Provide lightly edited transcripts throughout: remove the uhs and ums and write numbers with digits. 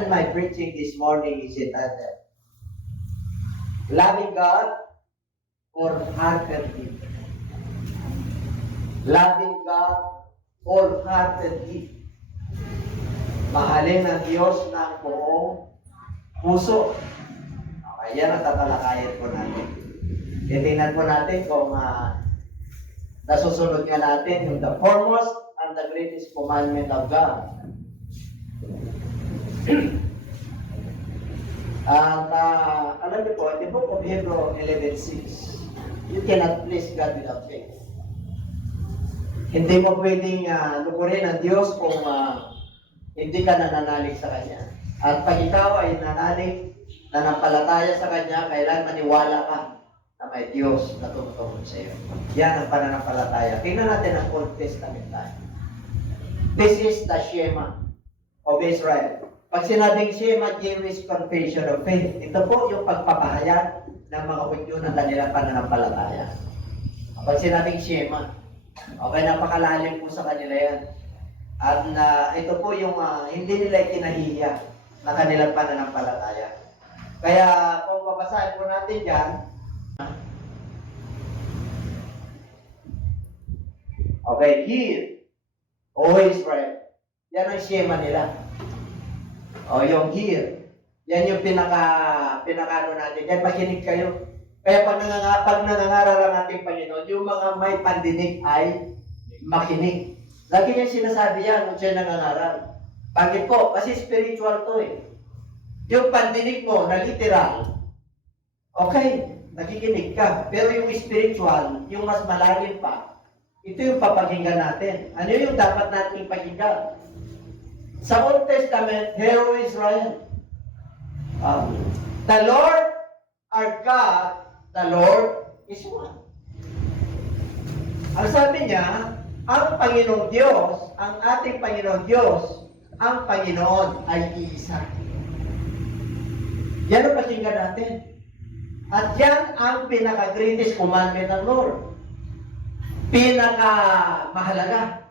title my preaching this morning is entitled, Loving God Wholeheartedly. Loving God wholeheartedly. Mahalin ng Diyos ng buong puso. Okay, yan ang tatalakayin po natin. Titingnan po natin kung nasusunod nga natin yung the foremost and the greatest commandment of God. At alam niyo po, the book of Hebrews 11:6, you cannot please God without faith. Hindi mo pwedeng lukurin ang Diyos kung hindi ka nananalig sa Kanya. At pag ikaw ay nanalig, nanampalataya sa Kanya, kailangan maniwala ka na may Diyos na tumutulong sa iyo. Yan ang pananampalataya. Tingnan natin ang Old Testament tayo. This is the Shema of Israel. Pag sinabing Shema, Jewish Confession of Faith, ito po yung pagpapahayag ng mga Hudyo ng kanilang pananampalataya. Pag sinabing Shema, okay, napakalalim po sa kanila yan. At ito po yung hindi nila kinahihiya na kanilang pananampalataya. Kaya kung babasahin po natin dyan, okay, hear, O Israel. Yan ang Shema nila. O yung hear. Yan yung pinakano natin. Yan, makinig kayo. Kaya pag nangangaral ang ating Panginoon, yung mga may pandinig ay makinig. Lagi niya sinasabi yan kung siya nangangaral. Bakit po? Kasi spiritual to eh. Yung pandinig mo na literal, okay, nakikinig ka. Pero yung spiritual, yung mas malalim pa, ito yung papakinggan natin. Ano yung dapat natin pakinggan? Sa Old Testament, Hear, O Israel. The Lord our God, the Lord is one. Ang sabi niya, ang Panginoong Diyos, ang ating Panginoong Diyos, ang Panginoon ay iisa. Yan ang pakinggan natin. At yan ang pinaka-greatest commandment ng Lord. Pinaka-mahalaga.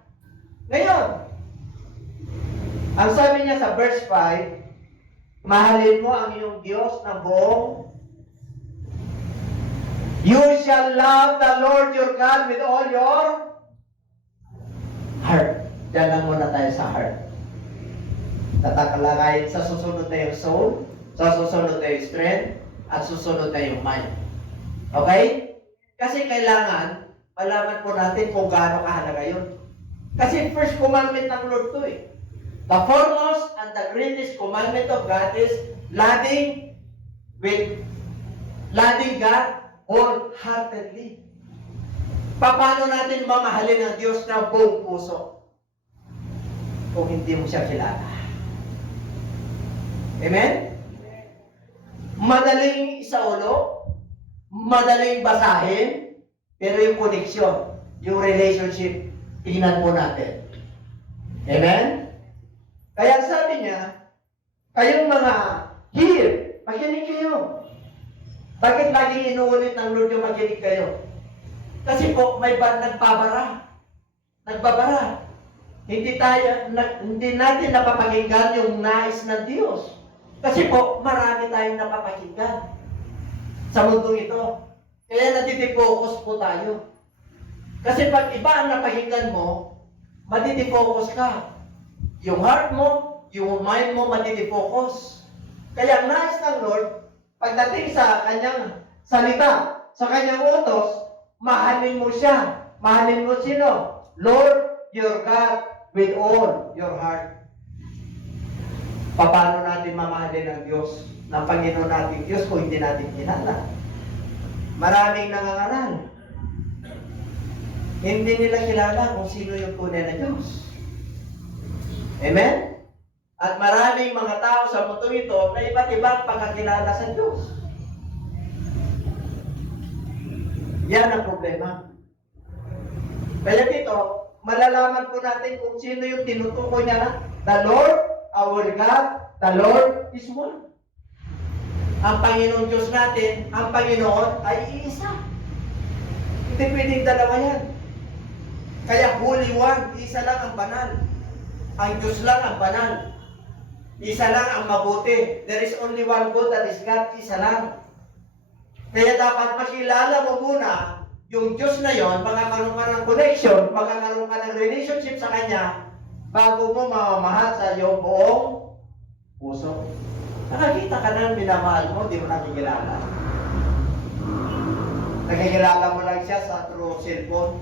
Ngayon, ang sabi niya sa verse 5, mahalin mo ang iyong Diyos na buong. You shall love the Lord your God with all your heart. Diyan lang muna tayo sa heart. Tatakalakayin sa susunod na yung soul, sa susunod na yung strength, at susunod na yung mind. Okay? Kasi kailangan malaman po natin kung gaano kahalaga yun. Kasi first commandment ng Lord to eh. The foremost and the greatest commandment of God is loving God wholeheartedly. Paano natin mamahalin ang Diyos na buong puso kung hindi mo siya kilala? Amen? Madaling isaulo, madaling basahin, pero yung connection, yung relationship, tingnan po natin. Amen? Kaya sabi niya, kayong mga hear, makinig kayo. Bakit laging inuulit ng Lord yung makinig kayo? Kasi po, may nagbabara. Nagbabara. Hindi natin napapakinggan yung nais ng Diyos. Kasi po, marami tayong napapakinggan sa mundong ito. Kaya natitipocus po tayo. Kasi pag iba ang napakinggan mo, matitipocus ka. Yung heart mo, yung mind mo matitipocus. Kaya ang nais ng Lord, pagdating sa kanyang salita, sa kanyang utos, mahalin mo siya. Mahalin mo sino? Lord, your God, with all your heart. Paano natin mamahalin ang Diyos, ng Panginoon natin Diyos kung hindi natin kilala? Maraming nangangaral. Hindi nila kilala kung sino yung tunay na Diyos. Amen? At maraming mga tao sa mundo ito na iba't ibang pagkakilala sa Diyos. Yan ang problema. Kaya dito, malalaman po natin kung sino yung tinutukoy niya na the Lord, our God, the Lord is one. Ang Panginoon Diyos natin, ang Panginoon ay isa. Hindi pwedeng dalawa yan. Kaya Holy One, isa lang ang banal. Ang Diyos lang ang banal. Isa lang ang mabuti. There is only one God, that is God. Isa lang. Kaya dapat makilala mo muna yung Diyos na yon, magkakaroon ka ng connection, magkakaroon ka ng relationship sa Kanya, bago mo mamamahal sa iyong buong puso. Nakakita ka na minamahal mo, di mo nakikilala. Nakikilala mo lang siya sa through cellphone.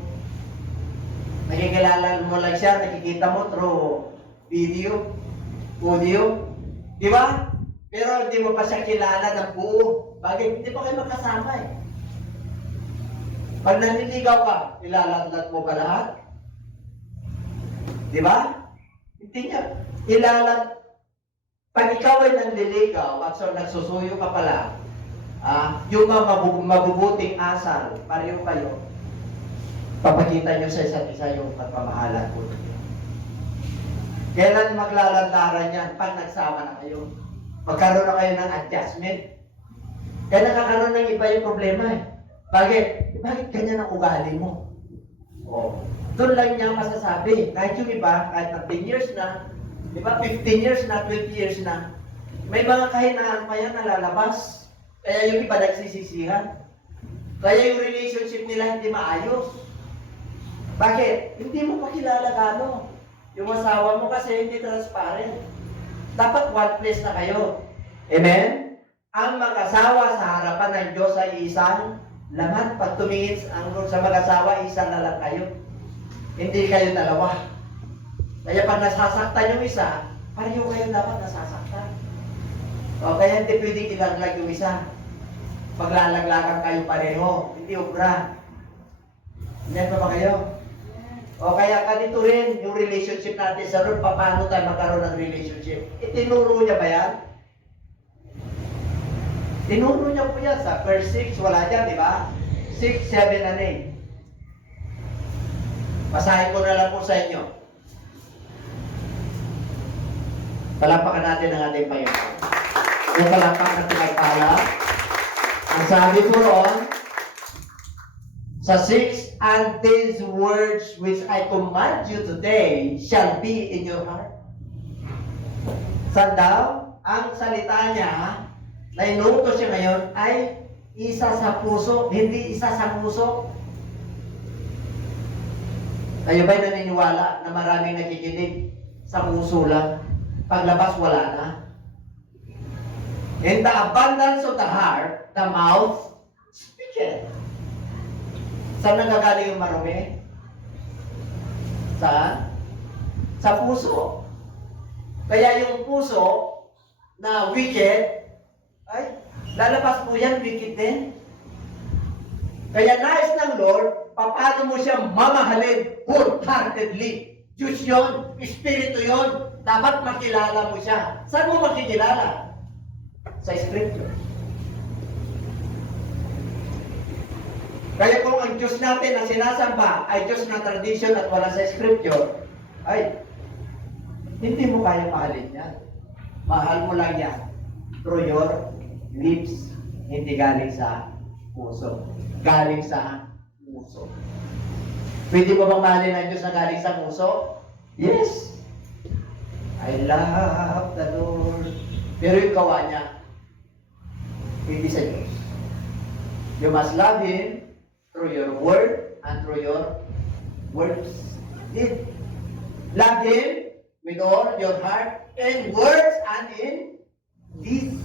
Nakikilala mo lang siya, nakikita mo through video, audio. Di ba? Pero hindi mo pa siya kilala ng buo. Bakit? Hindi pa kayo magkasama eh. Pag naniligaw ka, ilalatlat mo ba lahat? Di ba? Hindi niya. Pag ikaw ay nanliligaw at so nagsusuyo ka pala, yung mga mabubuting asal, pareho kayo, papakita nyo sa isa't isa yung pagpamahalan ko. Kailan maglalantaran yan? Pag nagsama na kayo. Magkaroon na kayo ng adjustment. Kaya nakakaroon ng iba yung problema eh. Bakit? Bakit ganyan ang ugali mo? Oh. Doon lang niya masasabi. Kahit yung iba, kahit na 10 years na, di ba, 15 years na, 20 years na, may mga kahinaan pa yan nalalabas. Kaya yung iba nagsisisihan. Kaya yung relationship nila hindi maayos. Bakit? Hindi mo pakilala gano'n. Yung asawa mo kasi hindi transparent. Dapat one place na kayo. Amen? Ang mag-asawa sa harapan ng Diyos ay isang laman. Pag tumingin sa mag-asawa, isa na lang kayo. Hindi kayo dalawa. Kaya pag nasasaktan yung isa, pareho kayo dapat nasasaktan. O kaya hindi pwedeng ilaglag yung isa. Paglalaglagan kayo pareho. Hindi obra. Hindi ba kayo? O kaya ganito rin yung relationship natin sa Lord, paano tayo magkaroon ng relationship? Itinuro niya ba yan? Tinuro niya po yan sa verse 6, wala dyan, di ba? 6, 7, and 8. Basahin ko na lang po sa inyo. Palampakan natin ang ating Panginoon. Yung palampak na pinagpala. Ang sabi po roon, sa 6, and these words which I command you today shall be in your heart. Saan daw? Ang salita niya na inuutos siya ngayon ay isa sa puso, hindi isa sa puso. Kayo ba'y naniniwala na maraming nakikinig sa puso lang? Paglabas, wala na. In the abundance of the heart, the mouth speaketh. Saan nagagaling yung marumi? Saan? Sa puso. Kaya yung puso na wicked, ay, lalabas po yan, wicked din. Kaya nais ng Lord, paano mo siya mamahalin wholeheartedly. Diyos yun, Espiritu yun, dapat makilala mo siya. Saan mo makikilala? Sa Scripture. Kaya kung ang Diyos natin na sinasamba ay Diyos na tradition at wala sa Scripture, ay, hindi mo kaya mahalin yan. Mahal mo lang yan through your lips, hindi galing sa puso. Galing sa puso. Pwede mo bang mahalin ang Diyos na galing sa puso? Yes. I love the Lord. Pero yung gawa niya, hindi sa Diyos. You must love Him through your word and through your words. Love Him with all your heart in words and in deeds.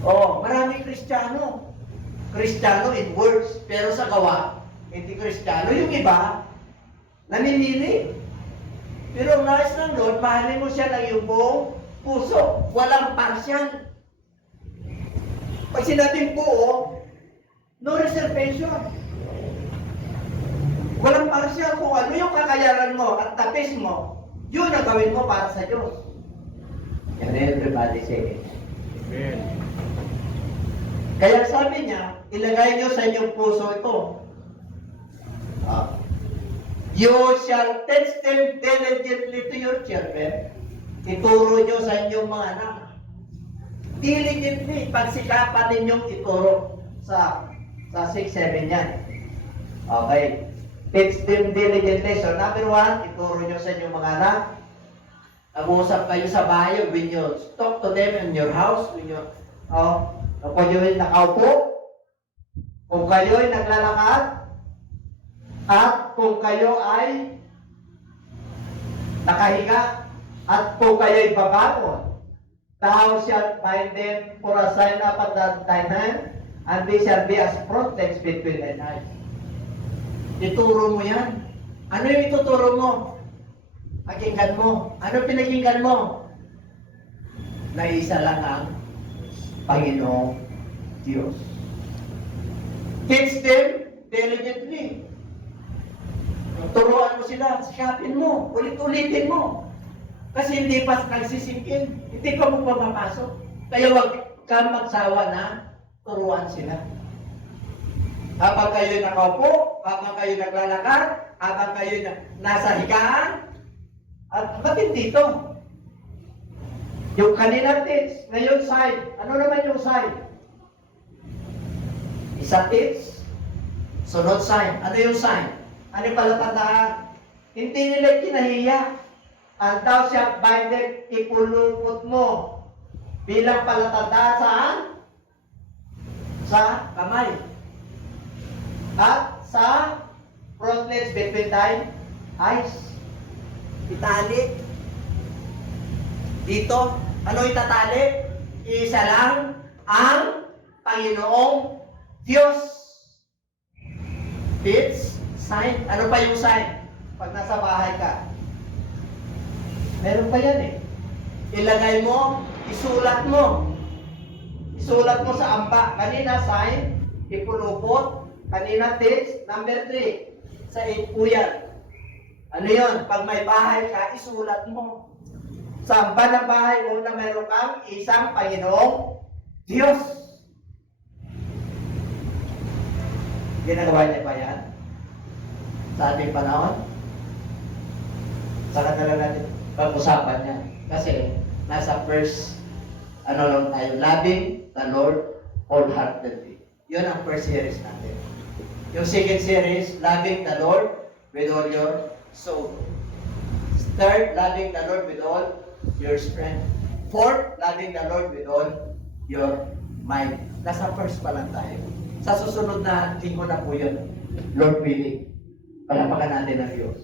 Oh, maraming Kristiyano. Kristiyano in words, pero sa gawa, hindi Kristiyano. Yung iba, namimili. Pero ang nais ng Lord, mahalin mo siya ng iyong buong puso. Walang partial. Pag sinabing buo, no reservation. Walang partial kung ano yung kakayaran mo at tapis mo, yun ang gawin mo para sa Diyos. And everybody say it. Amen. Kaya sabi niya, ilagay niyo sa inyong puso ito. You shall teach them diligently to your children. Ituro niyo sa inyong mga anak. Diligently, pagsikapan ninyong ituro sa 6-7 yan. Okay. Teach them diligently. So number 1, ituro nyo sa inyong mga anak. Nag-uusap kayo sa bahay, when you talk to them in your house, when you, kung kayo'y nakaupo, kung kayo'y naglalakad, at kung kayo ay nakahiga, at kung kayo'y babangon, thou shalt bind them for a sign upon thine hand, and they shall be as frontlets between thine eyes. Ituro mo yan. Ano yung ituturo mo? Pakinggan mo. Ano pinakinggan mo? Na isa lang ang Panginoong Diyos. Teach them diligently. Turuan mo sila, sikapin mo, ulit-ulitin mo. Kasi hindi pa nagsisingkin, hindi pa mo pumapasok. Kaya huwag ka magsawa na turuan sila. Habang kayo nakaupo, habang kayo naglalakad, habang kayo nasa higaan, at bakit dito? Yung kanina teach, ngayon side. Ano naman yung side? Isa teach, sunod sign. Ano yung sign? Ano yung palatandaan? Hindi nila kinahiya. And thou shalt bind them, ipulupot mo bilang palatandaan saan? Sa kamay. At sa frontlets between thine eyes. Itali. Dito, ano itatali? Isa lang ang Panginoong Diyos. It's sign. Ano pa yung sign? Pag nasa bahay ka. Meron pa yan eh. Ilagay mo, isulat mo. Isulat mo sa amba. Kanina sign, ipulupot. Kanina text, number 3. Sa 8 po yan. Ano yun? Pag may bahay ka, isulat mo. Sa amba ng bahay mo na meron kang isang Panginoong Diyos. Ginagawa niya ba yan? Sa ating panahon? Saka na lang natin pag-usapan yan. Kasi nasa first, lang tayo, loving the Lord wholeheartedly. Yun ang first series natin. Yung second series, loving the Lord with all your soul. Third, loving the Lord with all your strength. Fourth, loving the Lord with all your mind. Nasa first pa lang tayo. Sa susunod na linggo na po yun, Lord willing. Palapakan natin ang Diyos.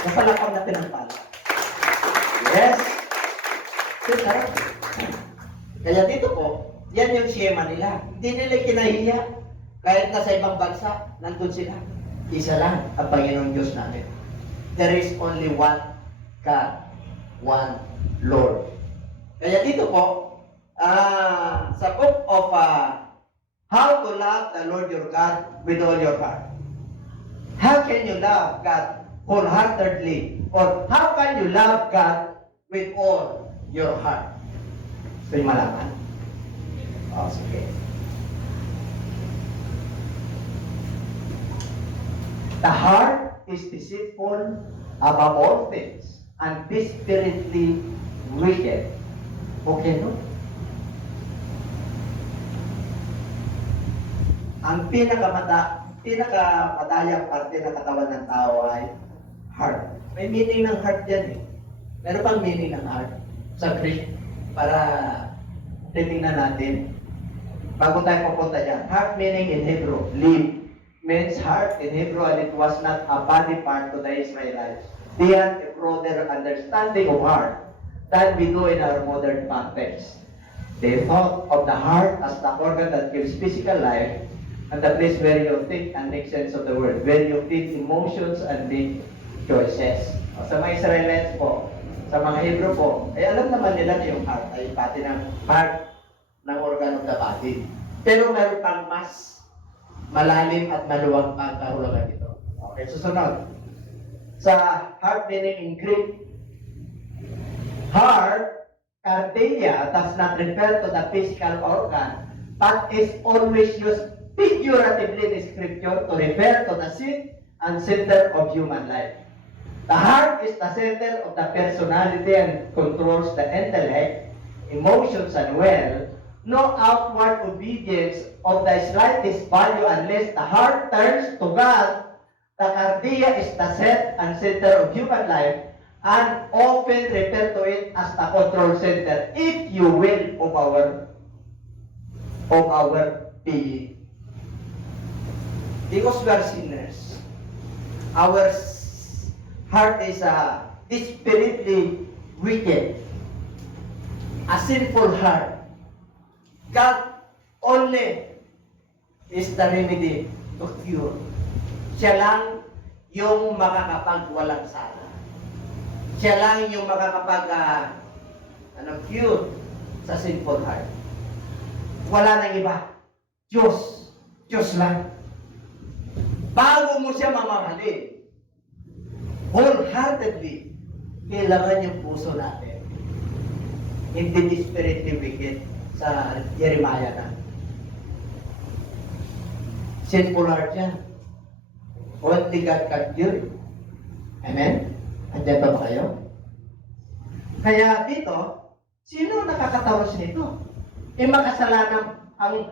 Napalakam natin ang pala. Yes! Kaya dito po, yan yung shema nila. Hindi nila kinahiya. Kahit nasa ibang bansa, nandun sila. Isa lang ang Panginoong Diyos natin. There is only one God, one Lord. Kaya dito po, sa book of How to Love the Lord your God with all your heart. How can you love God wholeheartedly? Or how can you love God with all your heart? So yung malaman. Sige. The heart is deceitful above all things and desperately wicked. Okay, no? Ang pinakamadayang parte ng katawan ng tao ay heart. May meaning ng heart yan eh. Meron pang meaning ng heart sa Greek para titingnan natin. Bago tayo pupunta dyan. Heart meaning in Hebrew, live. Means heart in Hebrew, and it was not a body part to the Israelites. They had a broader understanding of heart than we do in our modern context. They thought of the heart as the organ that gives physical life and the place where you think and make sense of the world, where you feel emotions and make choices. Sa mga Israelites po, sa mga Hebrew po, alam naman nila na yung heart ay pati ng part ng organ of the body. Pero meron pang mas malalim at maluwag pa ang kahulugan dito. Okay, susunod. Sa heart meaning in Greek, heart, cardia, does not refer to the physical organ, but is always used figuratively in Scripture to refer to the seat and center of human life. The heart is the center of the personality and controls the intellect, emotions, and will. No outward obedience of the slightest value unless the heart turns to God. the cardia is the set and center of human life and often refer to it as the control center, if you will, of our being. Because we are sinners, our heart is desperately wicked, a sinful heart. God only is the remedy to cure. Siya lang yung makakapagwalang sala. Siya lang yung cure sa sinful heart. Wala nang iba. Diyos. Diyos lang. Bago mo siya mamahalin, wholeheartedly, kailangan yung puso natin. Hindi desperately wicked sa Jeremiah na. Sinful heart yan. Only God can cure it. Amen? Andiyan ba kayo? Kaya dito, sino nakakatawas nito? Makasalanan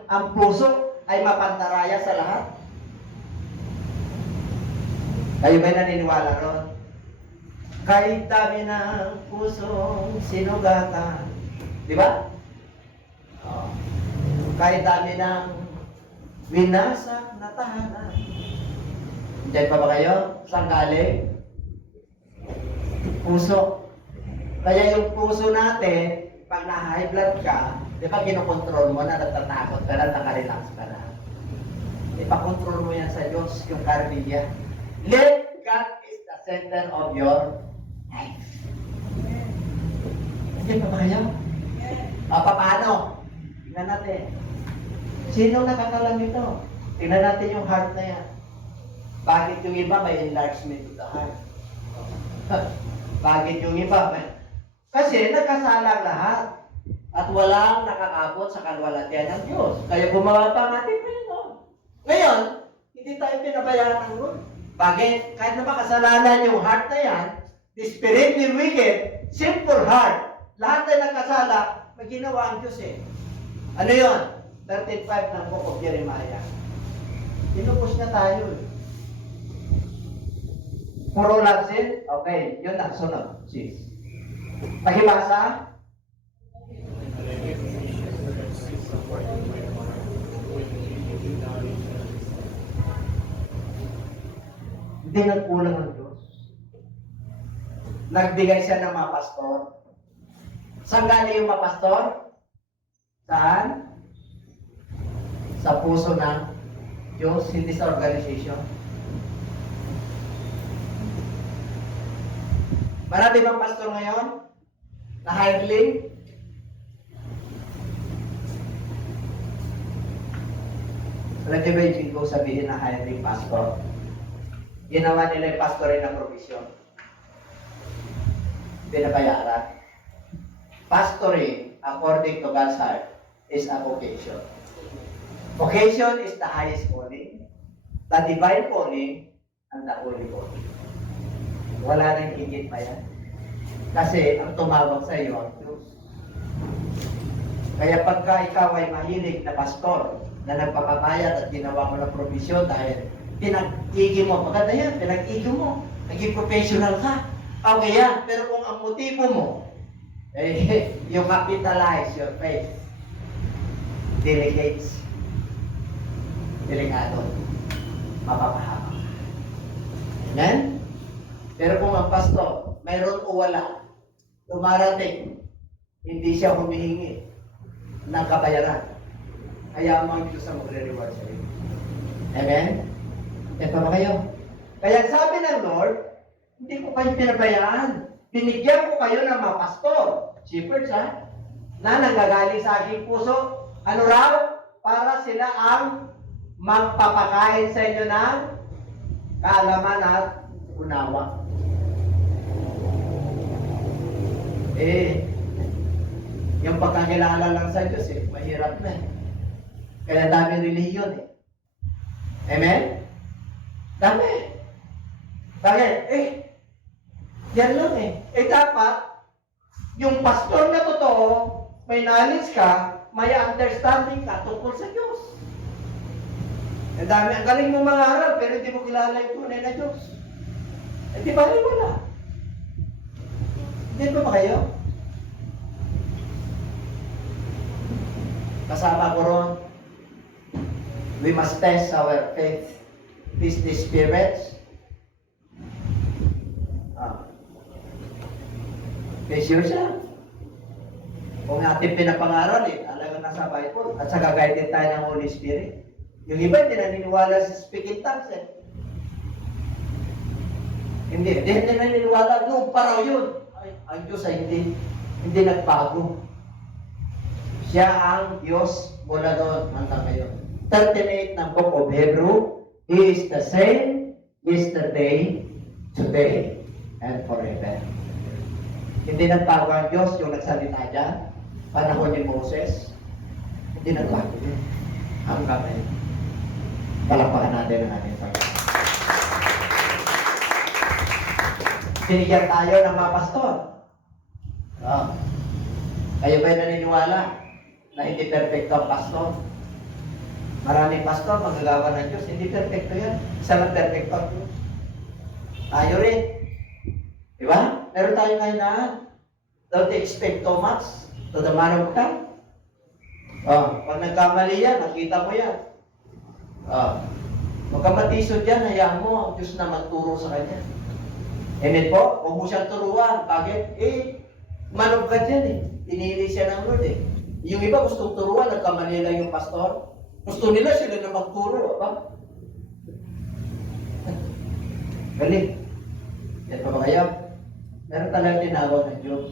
ang puso ay mapantaraya sa lahat. Kayo ba'y naniniwala ron? Kahit dami ng pusong sinugatan. Di ba? Oh. Kahit dami ng winasak na tahanan. Diyan pa ba kayo? Saan galing? Puso. Kaya yung puso natin, pag na-high blood ka, di ba kinokontrol mo na, natatakot ka na, nakarelax ka na. Ipakontrol mo yan sa Diyos, yung kardiya. Let God is the center of your life. Diyan pa ba kayo? Paano? Tingnan natin. Sino nakakalam ito? Tingnan natin yung heart na yan. Bakit yung iba may enlargement of the heart? Bakit yung iba may... Kasi nagkasala lahat at walang nakakabot sa kalwalatian ng Diyos. Kaya gumawa pa ang ating Panginoon. Ngayon, hindi tayo pinabayaan ng Lord. Bakit? Kahit na makasalanan yung heart na yan, desperately wicked, simple heart, lahat na nagkasala, may ginawa ang Diyos eh. Ano yun? 35 ng Book of Jeremiah. Pinupos na tayo eh. Puro love sin? Okay, yun na, sunod. Sis. Pahibasa? Hindi nagkulang ang Diyos. Nagbigay siya ng mga pastor. Saan galing yung mga pastor? Saan? Sa puso ng Diyos, hindi sa organization. Marami bang pastor ngayon? Na hireling? Alam niyo ba yung ko sabihin na hireling pastor? Ginawa nila yung pastorin ng provision. Binabayaran. Pastoring, according to God's heart, is a vocation. Vocation is the highest calling, the divine calling, and the holy calling. Wala nang higit pa yan. Kasi ang tumawag sa iyo ang Diyos. Kaya pagka ikaw ay mahilig na pastor na nagpapabayad at ginawa mo ng provision dahil pinag-igi mo, maganda yan, pinag-igi mo, naging professional ka. Okay yan, pero kung ang motibo mo, you capitalize your faith, delegates, delegado, mapapahama. Amen? Pero kung ang pastor, mayroon o wala, dumarating, hindi siya humihingi ng kabayaran. Kaya mo ang Diyos ang magre-reward sa iyo. Amen? Yan pa ba kayo? Kaya sabi ng Lord, hindi ko kayo pinabayaan. Binigyan ko kayo ng mga pastor, shepherds na nanggagaling sa aking puso. Ano raw? Para sila ang magpapakain sa inyo ng kaalaman at unawa. Yung pagkakilala lang sa Diyos, mahirap na. Kaya dami relihiyon Amen? Dami. Bakit? Yan lang dapat, yung pastor na totoo, may knowledge ka, may understanding ka tungkol sa Diyos. Ang dami, ang galing mo mangaral, pero hindi mo kilala yung tunay na Diyos. Eh, di ba wala? Hindi ba kayo? Kasama ko ron, we must test our faith. Is the spirits? Face yourself. Kung natin pinapangaral talagang nasa Bible. At saka guided tayo ng Holy Spirit. Yung iba, hindi naniniwala sa speaking tongues Hindi naniniwala. Noong paraw yun. Ang Diyos ay hindi nagbago. Siya ang Diyos mula doon hanggang ngayon. 38 ng Book of Hebrew, He is the same yesterday, today, and forever. Hindi nagbago ang Diyos yung nagsalita dyan. Panahon ni Moses. Hindi nagbago yun. Hanggang ngayon. Palakpakan natin ang ating Panginoon. Binigyan tayo ng mga pastor. Kayo ba'y naniniwala na hindi perfecto ang pastor? Maraming pastor, magagawa ng Diyos. Hindi perfecto yan. Isa lang perfecto ang Diyos. Tayo rin. Diba? Meron tayo ngayon na don't expect too much to the man of God. Pag nagkamali yan, nakita mo yan. Huwag ka matisod yan, hayaan mo ang Diyos na magturo sa kanya. Amen po? Huwag mo siyang turuan. Bakit? Man of God yan Pinili siya ng Lord Yung iba gustong turuan, nagkamali lang yung pastor. Gusto nila sila na magturo. Galing. Yan pa ba kayo? Meron talagang tinawag ng Diyos.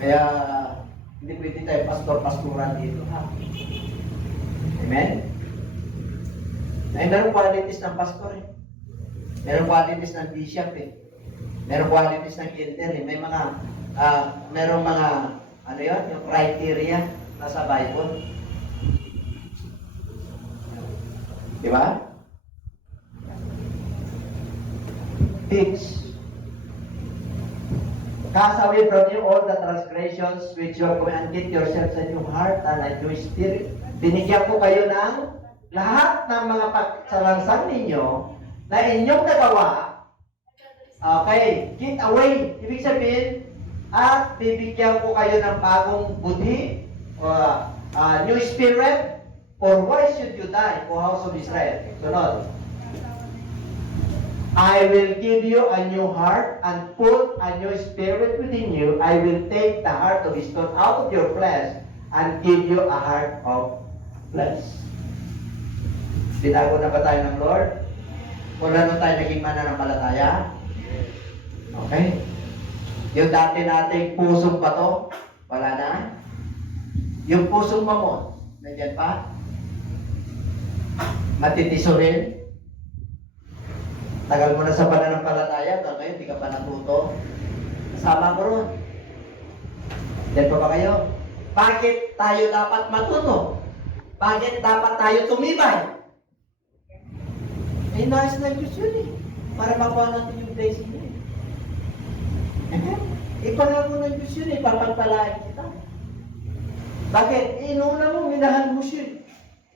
Kaya, hindi pwede tayo pastor-pastoran dito, ha? Amen? Meron qualities ng pastor, Meron qualities ng bishop, Meron qualities ng elder, May mga, merong mga, yung criteria nasa Bible. Di ba? Fix. Cast away from you all the transgressions which you command, get yourselves a new heart and a new spirit. Binigyan ko kayo ng lahat ng mga pagsalangsang ninyo na inyong nagawa. Okay, get away. Ibig sabihin, at bibigyan ko kayo ng bagong buddhi, new spirit, or why should you die, O house of Israel? Sunod. I will give you a new heart and put a new spirit within you. I will take the heart of stone out of your flesh and give you a heart of flesh. Binago na ba tayo ng Lord? Wala na tayo naging mananampalataya? Okay? Yung dati nating pusong bato, wala na. Yung pusong mamon, nandiyan pa. Matitiso rin. Tagal mo na sa pananampalataya, hanggang ngayon, di ka pa natuto. Kasama ko ron. Yan pa ba kayo? Bakit tayo dapat matuto? Bakit dapat tayo tumibay? Nais na Diyos yun para makuha natin yung blessing yun Ipangako ng Diyos yun papagpalain kita. Bakit? Inuuna mo, minahan mo siya.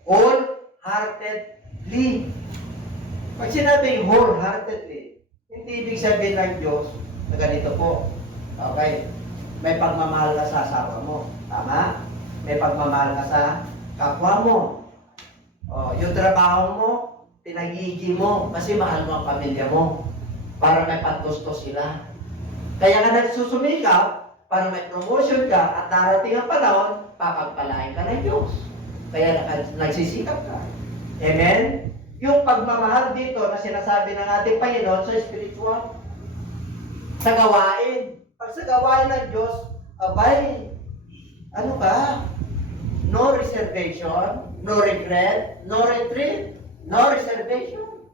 Wholeheartedly. Pag sinabing wholeheartedly, hindi ibig sabihin ng Diyos na ganito po. Okay? May pagmamahal ka sa asawa mo. Tama? May pagmamahal ka sa kapwa mo. Yung trabaho mo, pinagigi mo kasi mahal mo ang pamilya mo para may pantustos sila. Kaya ka nagsusumikap para may promotion ka at darating ang panahon, papagpalain ka ng Diyos. Kaya nagsisikap ka. Amen? Yung pagmamahal dito na sinasabi ng ating Panginoon sa spiritual, sa gawain. Pag sa gawain ng Diyos, abay, ano ka? No reservation, no regret, no retreat, no reservation.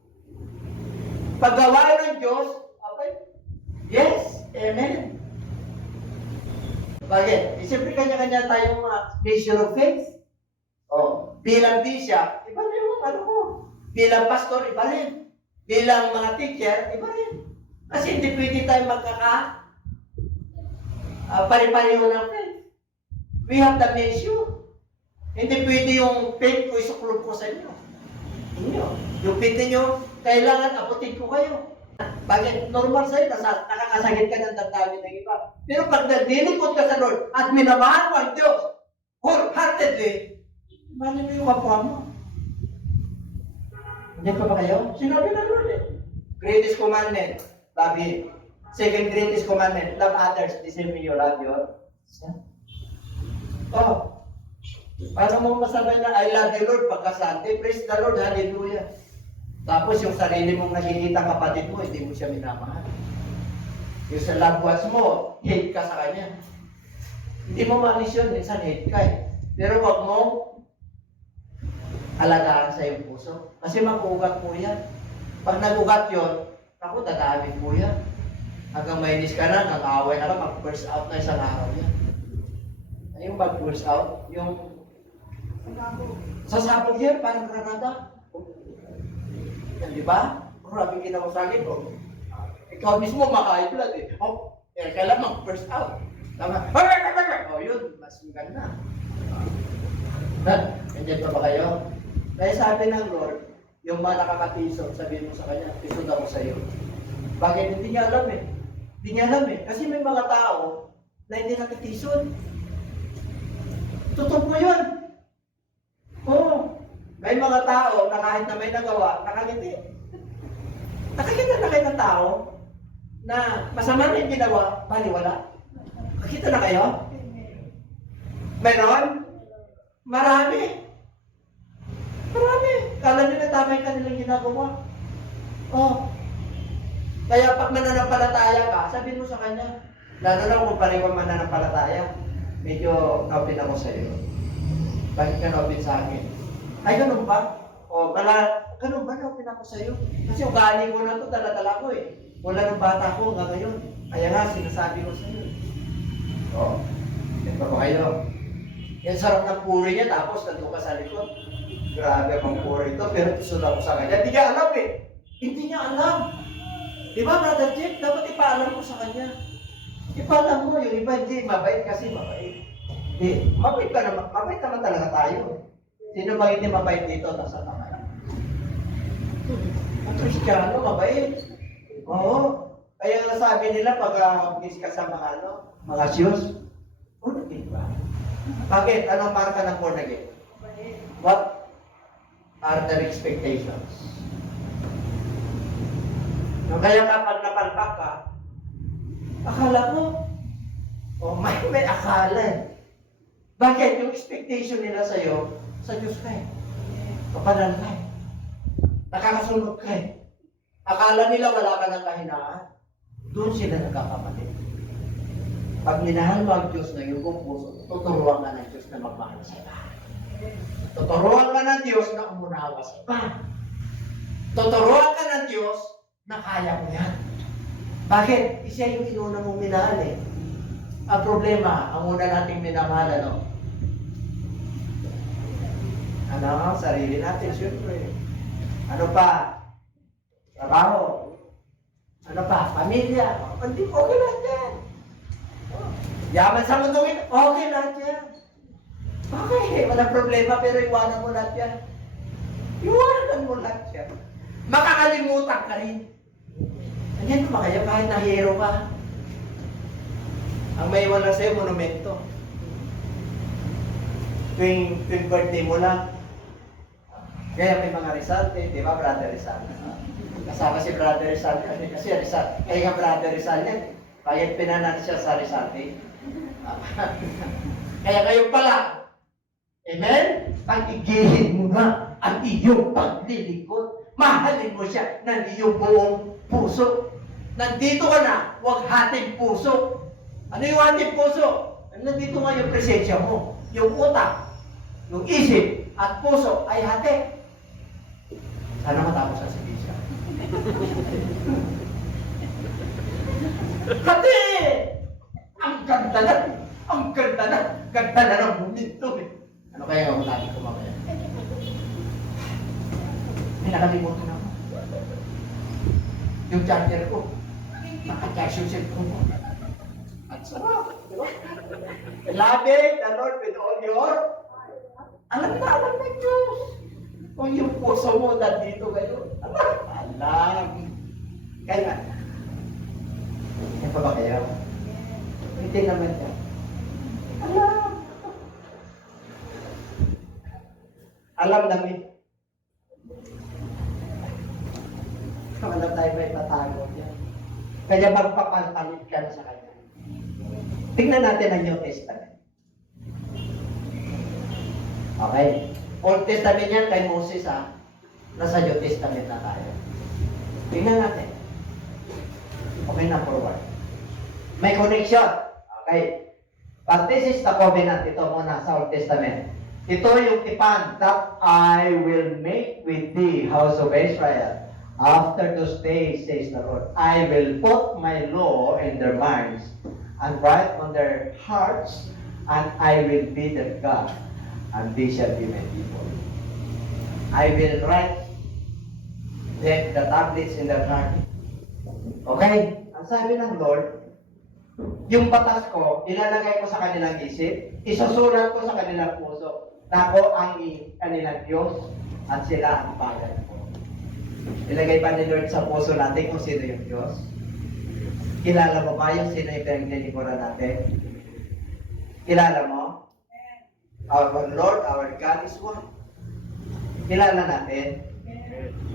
Pag gawain ng Diyos, abay, yes, amen. Bakit? Siyempre kanya-kanya tayong measure of faith. Bilang bishop, iba rin yung ano mo. Bilang pastor, iba rin. Bilang mga teacher, iba rin. Kasi hindi pwede tayo pare-pareho ng faith. We have the measure. Hindi pwede yung faith ko isuklog ko sa inyo. Inyo. Yung faith ninyo, kailangan aputin ko kayo. Bakit? Normal sa'yo, nakakasagit ka ng damdamin ng iba. Pero pag nagdilikod ka sa Lord at minamahal mo ang Diyos, wholeheartedly, mahal mo yung kapwa mo. Hindi pa ba kayo? Sinabi na Lord eh. Greatest commandment, love Him. Second greatest commandment, love others the same way you love yourself. Oh, paano mo masabi na I love you Lord pagka-Sunday? Praise the Lord, hallelujah. Tapos yung sarili mong nakikita kapatid mo, hindi mo siya minamahal. Yung sa loved ones mo, hate ka sa kanya. Hindi mo maalis yun, minsan hate ka eh. Pero wag mong alagaan sa iyong puso. Kasi mag-ugat mo yan. Pag nag-ugat yun, ako, dadamit mo yan. Hanggang mainis ka na, nag-away na ka, mag-burst out na isang araw yan. Yung mag-burst out, yung sasabog yan, parang granada. Yan, di ba? Maraming ginawa sa akin, oh. Ikaw mismo maka-high blood eh. Oh, kailan mag-burst out. Tama. Oh, yun, mas maganda. Nandiyan pa ba kayo? Kaya sabi ng Lord, yung mga nakakatisod, sabihin mo sa kanya, tisod ako sa iyo. Bakit? Hindi niya alam eh. Hindi niya alam eh. Kasi may mga tao na hindi nakatisod. Totoo po yun. Oo. May mga tao na kahit na may nagawa, nakangiti. Nakakita na kayo ng tao na masama na yung ginawa, baliwala. Nakita na kayo? Meron? Marami. Marami. Kala nila tama yung kanilang ginagawa. Oh. Kaya pag mananampalataya ka, sabihin mo sa kanya, lalo na kung pareho mananampalataya, medyo open ako sa iyo. Bakit ka open sa akin? Ay, ganun ba? O, ganun ba na open ako sa iyo? Kasi ugali ko na ito, dala-dala ko eh. Wala ng bata ko hanggang ngayon. Kaya nga, sinasabi ko sa iyo. O, yan pa ba kayo? Yan sarap ng puri niya, tapos nandun ka sa likod. Grabe ang puri ito, pero tusod ako sa kanya. Hindi niya alam eh. Hindi niya alam. Di ba, Brother Jeff? Dapat ipaalam mo sa kanya. Ipaalam mo, yung iba hindi, mabait kasi mabait. Hindi, mabait ka naman, mabait naman talaga tayo. Sino ba hindi mabait dito? Nasa kamay. Ang Kristiyano, mabait. Oo. Kaya nasabi nila pag miss ka sa mga mga shoes, born again ba? Bakit? Anong marka ng born again? What are the expectations? No, kaya kapag napalpak ka, akala mo, may akala eh. Bakit? Yung expectation nila sa'yo, sa Diyos ka eh. Kapanan ka eh. Nakakasunod ka eh. Akala nila wala ka ng kahinaan. Doon sila nagkakamali. Pag minahal mo ang Diyos na iyong buong puso, tuturuan ka ng Diyos na magmahal sa iba. Tuturuan ka ng Diyos na umunawa sa iba. Tuturuan ka ng Diyos na kaya mo yan. Bakit? Siya yung inuna mong minahal eh. Ang problema, ang una nating minamahal, sarili natin, siyempre. Ano pa? Trabaho. Ano pa? Pamilya. Hindi, okay lang yan. Yaman sa mundong ito, okay lang yan. Okay, walang problema, pero iwanan mo lahat yan. Iwanan mo lahat yan. Makakalimutan ka rin. Ganyan ba kaya kahit na hero ka? Ang may iwanan sa'yo, monumento. Tuwing birthday mo lang. Kaya may mga Rizal, di ba, Brother Rizal? Kasama si Brother Rizal kasi Rizal, kaya nga Brother Rizal yan. Kaya pinanan siya sa Rizal. Kaya kayo pala, amen? Pag-igilid mo na ang iyong paglilingkod. Mahalin mo siya ng iyong buong puso. Nandito ka na, huwag hating puso. Ano yung hating puso? Nandito nga yung presensya mo. Yung utak, yung isip, at puso ay hati. Sana matapos ang sibisya. Hati! Ang ganda na ng momento eh. Ano kaya gawin natin ko mamaya? May nakalimutan ako. Yung charger ko. Naka-charge yung cellphone ko. At sarap, di ba? Love the Lord with all your Alam ng Diyos. Kung yung puso mo nandito ngayon, alam. Kaya, yan pa ba kayo? Hindi naman yan. Alam. Alam namin. Alam tayo may tatago yan. Kaya magpapalit ka na sa Kanya. Tingnan natin ang New Testament. Okay. Old Testament yan kay Moses ha. Nasa New Testament na tayo. Tingnan natin. Okay na, forward. May connection. Okay. But this is the covenant. Ito muna sa Old Testament. Ito yung tipan that I will make with thee, house of Israel. After those days, says the Lord, I will put my law in their minds and write on their hearts, and I will be their God, and they shall be my people. I will write the tablets in their heart. Okay? Ang sabi ng Lord, yung batas ko, ilalagay ko sa kanilang isip, isusulat ko sa kanilang puso, na ako ang kanilang Diyos, at sila ang bayan ko. Ilagay pa ni Lord sa puso natin kung sino yung Diyos. Kilala mo ba yung sino yung pinaglilingkuran natin? Kilala mo? Our Lord, our God is one. Kilala natin?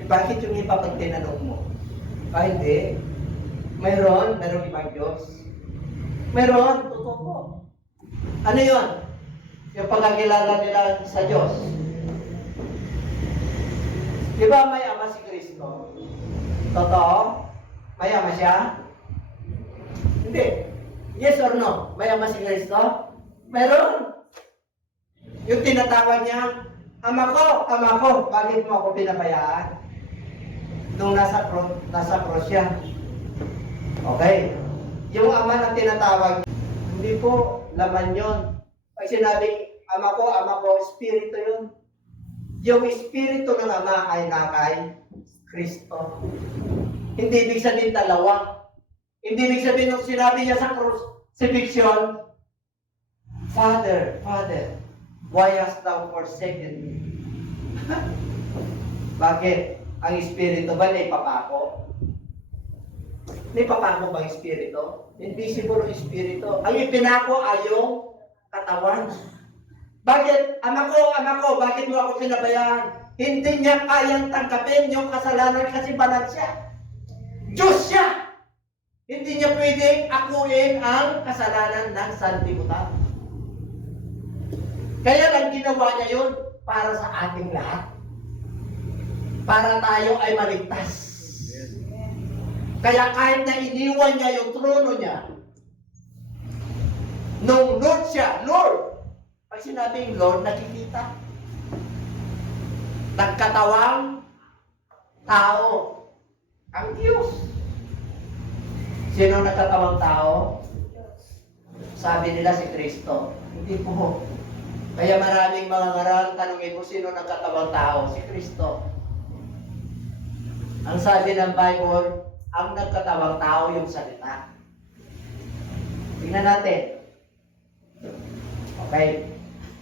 Bakit yung iba pag tinanong mo? Hindi. Mayroong ibang Diyos. Mayroon, totoo. Ano yun? Yung pagkakilala nila sa Diyos. Di ba may ama si Kristo? Totoo? May ama siya? Hindi. Yes or no? May ama si Kristo? Meron. Yung tinatawag niya, ama ko, bakit mo ako pinabayaan? Nung nasa cross siya. Okay. Yung ama na tinatawag, hindi po laman yon. Pag sinabing ama ko, espiritu yun. Yung espiritu ng ama ay nakay Kristo. Hindi ibig sabihin dalawa. Hindi ibig sabihin nung sinabi niya sa crucifixion, Father, why hast thou forsaken me? Bakit? Ang espiritu ba na ipapako? May papako ba ang espiritu? Invisible ang espiritu. Ang ipinako ay yung katawan. Bakit? Ama ko, bakit mo ako pinabayaan? Hindi niya kayang tangkapin yung kasalanan kasi banal siya. Diyos siya! Hindi niya pwedeng akuin ang kasalanan ng sanlibutan. Kaya lang ginawa niya yun para sa ating lahat. Para tayo ay maligtas. Kaya kahit na iniwan niya yung trono niya, nung Lord siya, Lord, pag sinabing Lord, nakikita. Nagkatawang tao. Ang Diyos. Sino nagkatawang tao? Sabi nila si Kristo. Hindi po. Kaya maraming mga ngaral, tanongin mo sino nagkatawang tao? Si Kristo. Ang sabi ng Bible, ang nagkatawang tao yung salita. Tingnan natin. Okay.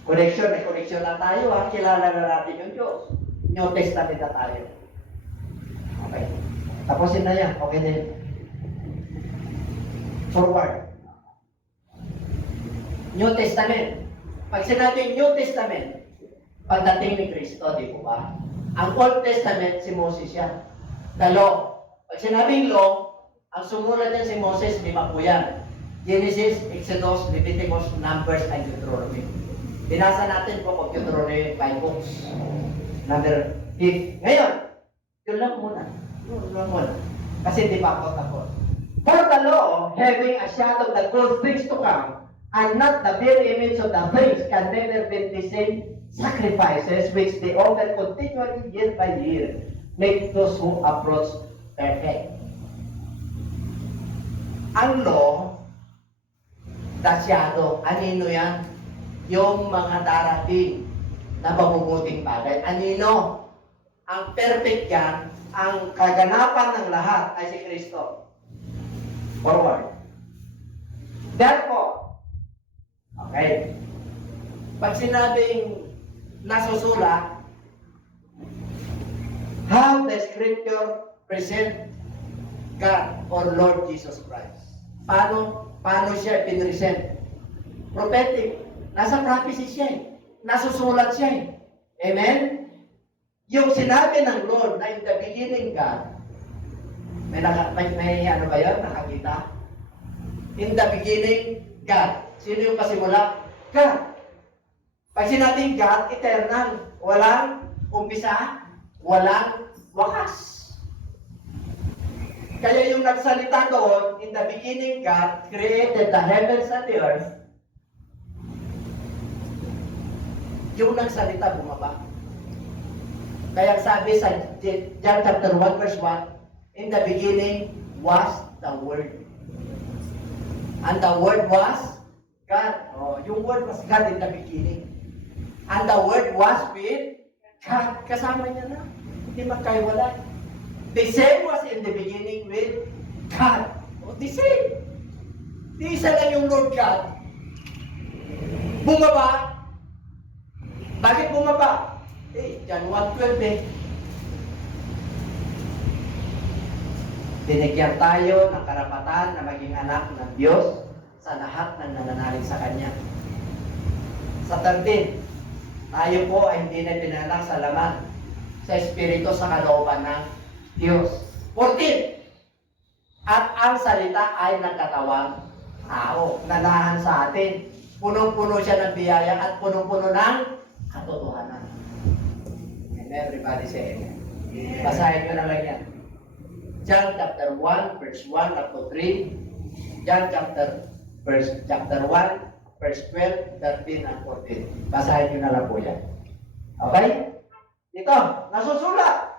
Connection na tayo ha. Kilala na natin yung Diyos. New Testament na tayo. Okay. Tapusin na yan. Okay na yun. Forward. New Testament. Pag sinabing New Testament, pagdating ni Kristo, di po ba? Ang Old Testament, si Moses yan. The law. Pag sinabing law, ang sumulat yan si Moses, 5 po yan. Genesis, Exodus, Leviticus, Numbers, and Deuteronomy. Binasa natin po pag Deuteronomy 5 books. Number 5. Ngayon, yun lang muna. Kasi di pa ako tapos. For the law, having a shadow of the good things to come, and not the very image of the things, can never be the same sacrifices which they offer continually year by year, make those who approach perfect. Ang law, the shadow, anino yan? Yung mga darating na mabubuting bagay. Anino? Ang perfect yan, ang kaganapan ng lahat ay si Kristo. Forward. Therefore, okay, pag sinabing nasusulat, how the scripture present God or Lord Jesus Christ. Paano siya pinresent? Prophetic. Nasa prophecy siya eh. Nasusulat siya eh. Amen? Yung sinabi ng Lord na in the beginning God, may ano ba yan? Nakakita? In the beginning, God. Sino yung pasimula? God. Pag sinabing God, eternal. Walang umpisa, walang wakas. Kaya yung nagsalita doon, in the beginning, God created the heavens and the earth. Yung nagsalita, bumaba. Kaya sabi sa John chapter 1 verse 1, in the beginning was the Word. And the Word was God. Oh, yung Word was God in the beginning. And the Word was with God. Kasama niya na. Hindi magkaiwalay. The same was in the beginning with God. Oh, the same. Di isa lang yung Lord God. Bumaba. Bakit bumaba? John 1:12 eh. Binigyan tayo ng karapatan na maging anak ng Diyos sa lahat ng nananalig sa Kanya. Sa 13, tayo po ay hindi na pinanganak sa laman, sa Espiritu sa kalooban ng Diyos. 14, at ang salita ay nagkatawang tao, nanahan sa atin. Punong-puno siya ng biyaya at punong-puno ng katotohanan. And everybody say amen. Basahin ko na lang yan. John chapter 1, verse 1 up to 3. John chapter 1, verse 12, 13, and 14. Basahin nyo na lang po yan. Okay? Ito, nasusulat.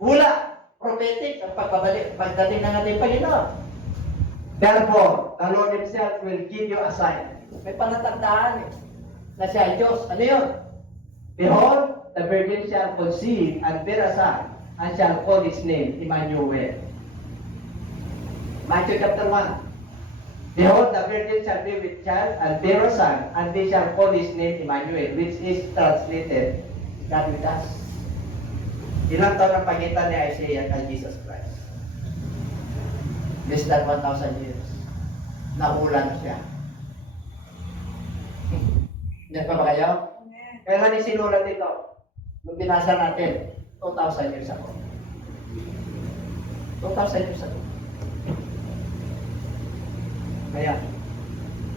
Hula, prophetic, ang pagdating ng ating Panginoon. Therefore, the Lord Himself will give you a sign. May palatandaan eh, na siya ay Diyos. Ano yun? Behold, the virgin shall conceive and bear a son, and shall call his name Emmanuel. Matthew chapter 1. Behold, the virgin shall be with child and bear a son, and they shall call his name Emmanuel, which is translated, God with us. Ilang taon ang pagitan ni Isaiah kay Jesus Christ? Less than 1,000 years. Nahulan siya. Yan pa ba kayo? Kaya nga ni sinulat ito. Nung binasa natin, 2,000 years ago. 2,000 years ago. Kaya,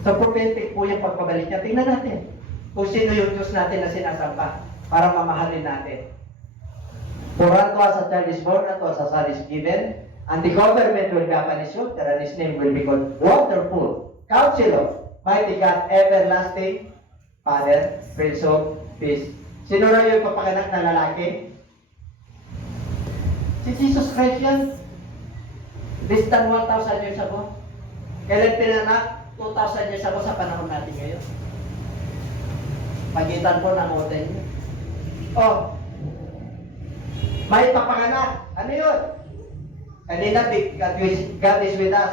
sa prophetic po yung pagpabalik niya, tingnan natin kung sino yung Diyos natin na sinasamba para mamahalin natin. For unto us a child is born, unto us a son is given, and the government will be upon his shoulder, and his name will be called Wonderful, Counselor, Mighty God, Everlasting Father, Prince of Peace. Sino na yung papanganak na lalaki? Si Jesus Christ yan. Less than 1,000 years ago. Kailan pinanak? 2,000 years ago sa panahon natin ngayon. Pagitan po ng modern niyo. Oh, may papanganak. Ano yun? Kanina, God is with us.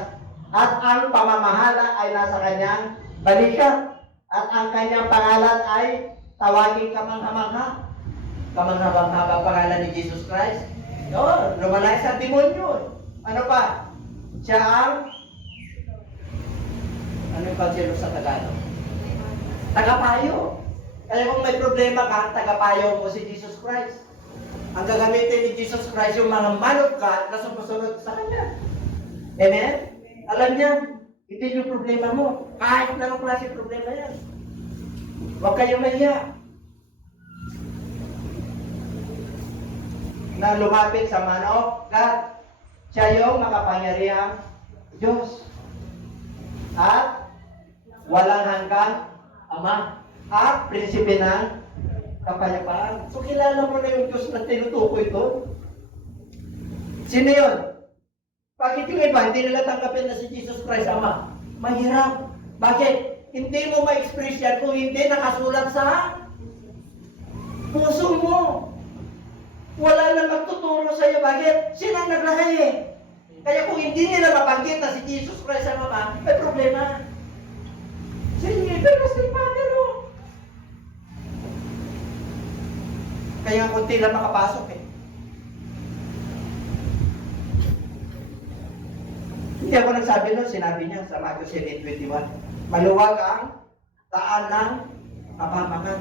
At ang pamamahala ay nasa kanyang balikat. At ang kanyang pangalan ay tawagin kamangha-mangha. Kamangha-mangha ba pangalan ni Jesus Christ? No, lumalay sa demonyo. Ano pa? Siya ang ano yung pagsilo sa Tagalog? Tagapayo. Kaya kung may problema ka, tagapayo mo si Jesus Christ. Ang gagamitin ni Jesus Christ yung mga man of God na sumusunod sa Kanya. Amen? Alam niya, hindi yung problema mo. Kahit na anong klase problema yan. Huwag kayong mahiya. Na lumapit sa man of God. Siya yung makapangyarihang Diyos. At walang hanggang Ama. At prinsipe ng kapayapaan. So kilala mo na yung Diyos na tinutukoy ito. Sino yun? Bakit yung iba, hindi nila tanggapin na si Jesus Christ Ama? Mahirap. Bakit? Hindi mo ma-express yan kung hindi nakasulat sa puso mo. Wala na magtuturo sa iyo. Bakit? Sila ang naglagay eh. Kaya kung hindi nila mabanggit na si Jesus Christ ang Ama, may problema. Sige, pero si Father, oh. Kaya kunti lang makapasok eh. Hindi ako nagsabi nun, sinabi niya sa Matthew 7:21. Maluwag ang daan ng kapamakan.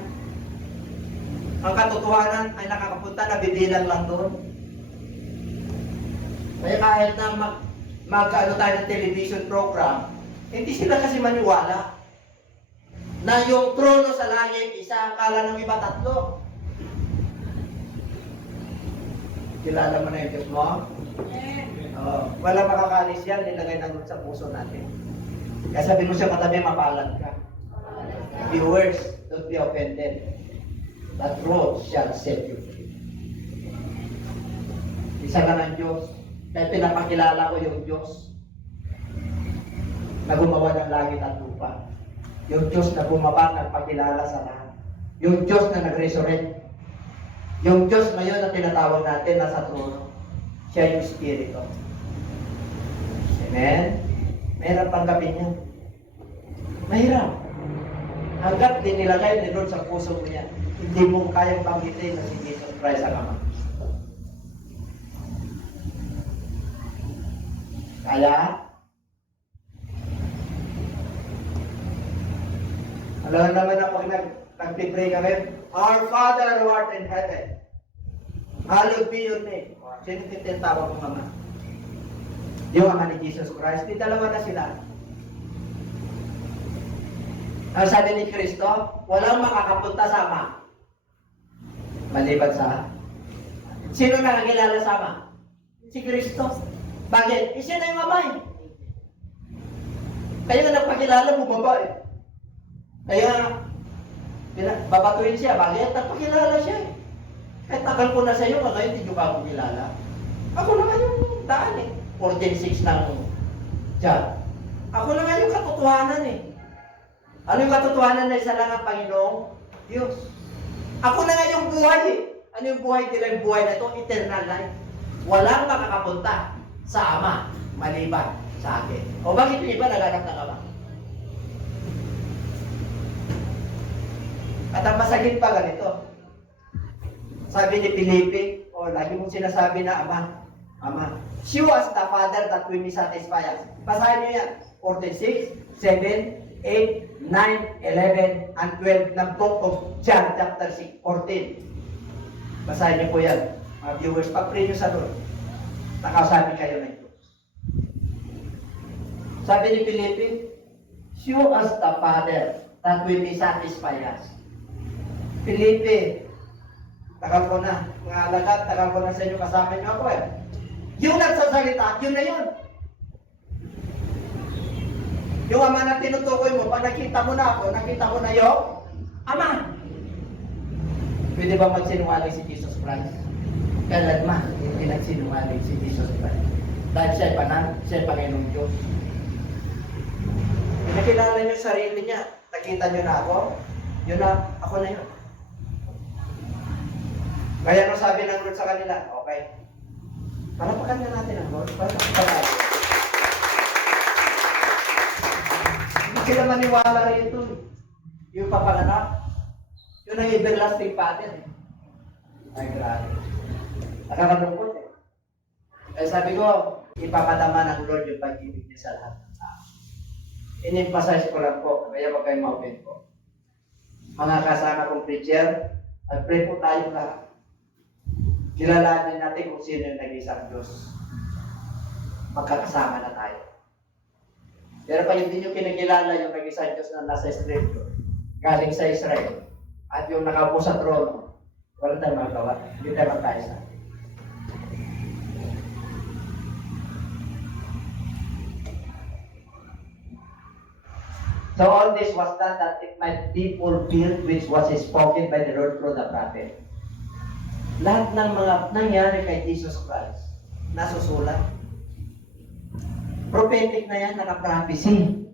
Ang katotohanan ay nakakapunta, nabibilang lang doon. Kaya kahit na mag-ano tayo ng television program, hindi sila kasi maniwala na yung trono sa langit, isa, akala ng iba tatlo. Kilala mo na yung Diyos mo? Wala makakalis yan, nilagay na doon sa puso natin. Kaya sabi mo siya katabi, mapalad ka. Viewers, don't be offended. The truth shall set you free. Isa lang ang Diyos. Kaya pinapakilala ko yung Diyos na gumawa ng langit at lupa. Yung Diyos na bumaba, nagpakilala sa lahat. Yung Diyos na nag-resurrect. Yung Diyos na yun na tinatawag natin nasa trono. Siya yung Espiritu. Amen? Mahirap tanggapin niya. Mahirap. Hanggat din nilagay ni Lord sa puso mo niya, hindi mo kayang banggitin na si Jesus Christ ang Ama. Kaya, alam naman na pag nag-pray ka ngayon, Our Father who art in heaven, hallowed be your name. Sino tinatawag mong Ama? Yung Ama ni Jesus Christ. Di dalawa na sila. Ang sabi ni Kristo, walang makakapunta sa Ama. Maliban sa... Sino nakakilala sa Ama? Si Kristo. Bakit? Siya na yung Ama eh. Kaya nga nagpakilala, bumaba eh. Kaya, babatuin siya. Bakit? Nagpakilala siya eh. Kahit takal ko na sa iyo, ngayon hindi nyo ka ako kilala. Ako na nga yung daan eh. 14:6 lang dyan. Ako na nga yung katotohanan eh. Ano yung katotohanan na isa lang ang Panginoong Diyos? Ako na nga yung buhay eh. Ano yung buhay nila? Yung buhay na ito, eternal life. Walang makakapunta sa Ama, maliban sa akin. O bakit yung iba naghanap ng Ama? At ang masagit pa ganito. Sabi ni Filipe, lagi mong sinasabi na Ama, Ama. Show us the Father that we may satisfy us. Basahin niyo yan. 46, 7, 8, 9, 11, and 12 ng book of John chapter 6, 14. Basahin niyo po yan. Mga viewers, pag-pray niyo sa Lord. Nakasabi kayo ng Diyos. Sabi ni Filipe, show us the Father that we may satisfy us. Filipe, takal ko na. Mga alagad, takal ko na sa inyo. Kasama niyo ako eh. Yung nagsasalita, yun na yun. Yung Ama na tinutukoy mo, pag nakita mo na ako, nakita mo na yung Ama. Pwede ba magsinungaling si Jesus Christ? Kailanman, hindi nagsinungaling si Jesus Christ. Dahil siya ay Panginoong Diyos. Nakilala niyo sarili niya. Nakita niyo na ako. Yun na, ako na yun. Kaya nung sabi ng Lord sa kanila, okay, palapakan na natin ang Lord. Palapakan natin. Hindi sila maniwala rin ito. Yung papanganak, yun ang everlasting Father. Ay, grabe. Nakakalungkot eh. Kaya sabi ko, ipapadama ng Lord yung pag-ibig niya sa lahat ng tao. In-emphasize ko lang po, kaya wag kayong ma-open po. Mga kasama kong preacher, pray po tayo lahat. Kilalanin natin kung sino yung nag-isang Diyos. Magkakasama na tayo. Pero pa hindi nyo kinakilala yung nag-isang Diyos na nasa Scripture, galing sa Israel, at yung nakaupo sa trono, wala tayong magawa. Hindi tayo magkaisa. So all this was done that it might be fulfilled which was spoken by the Lord through the prophet. Lahat ng mga nangyari kay Jesus Christ, nasusulat. Prophetic na yan, naka-prophecy.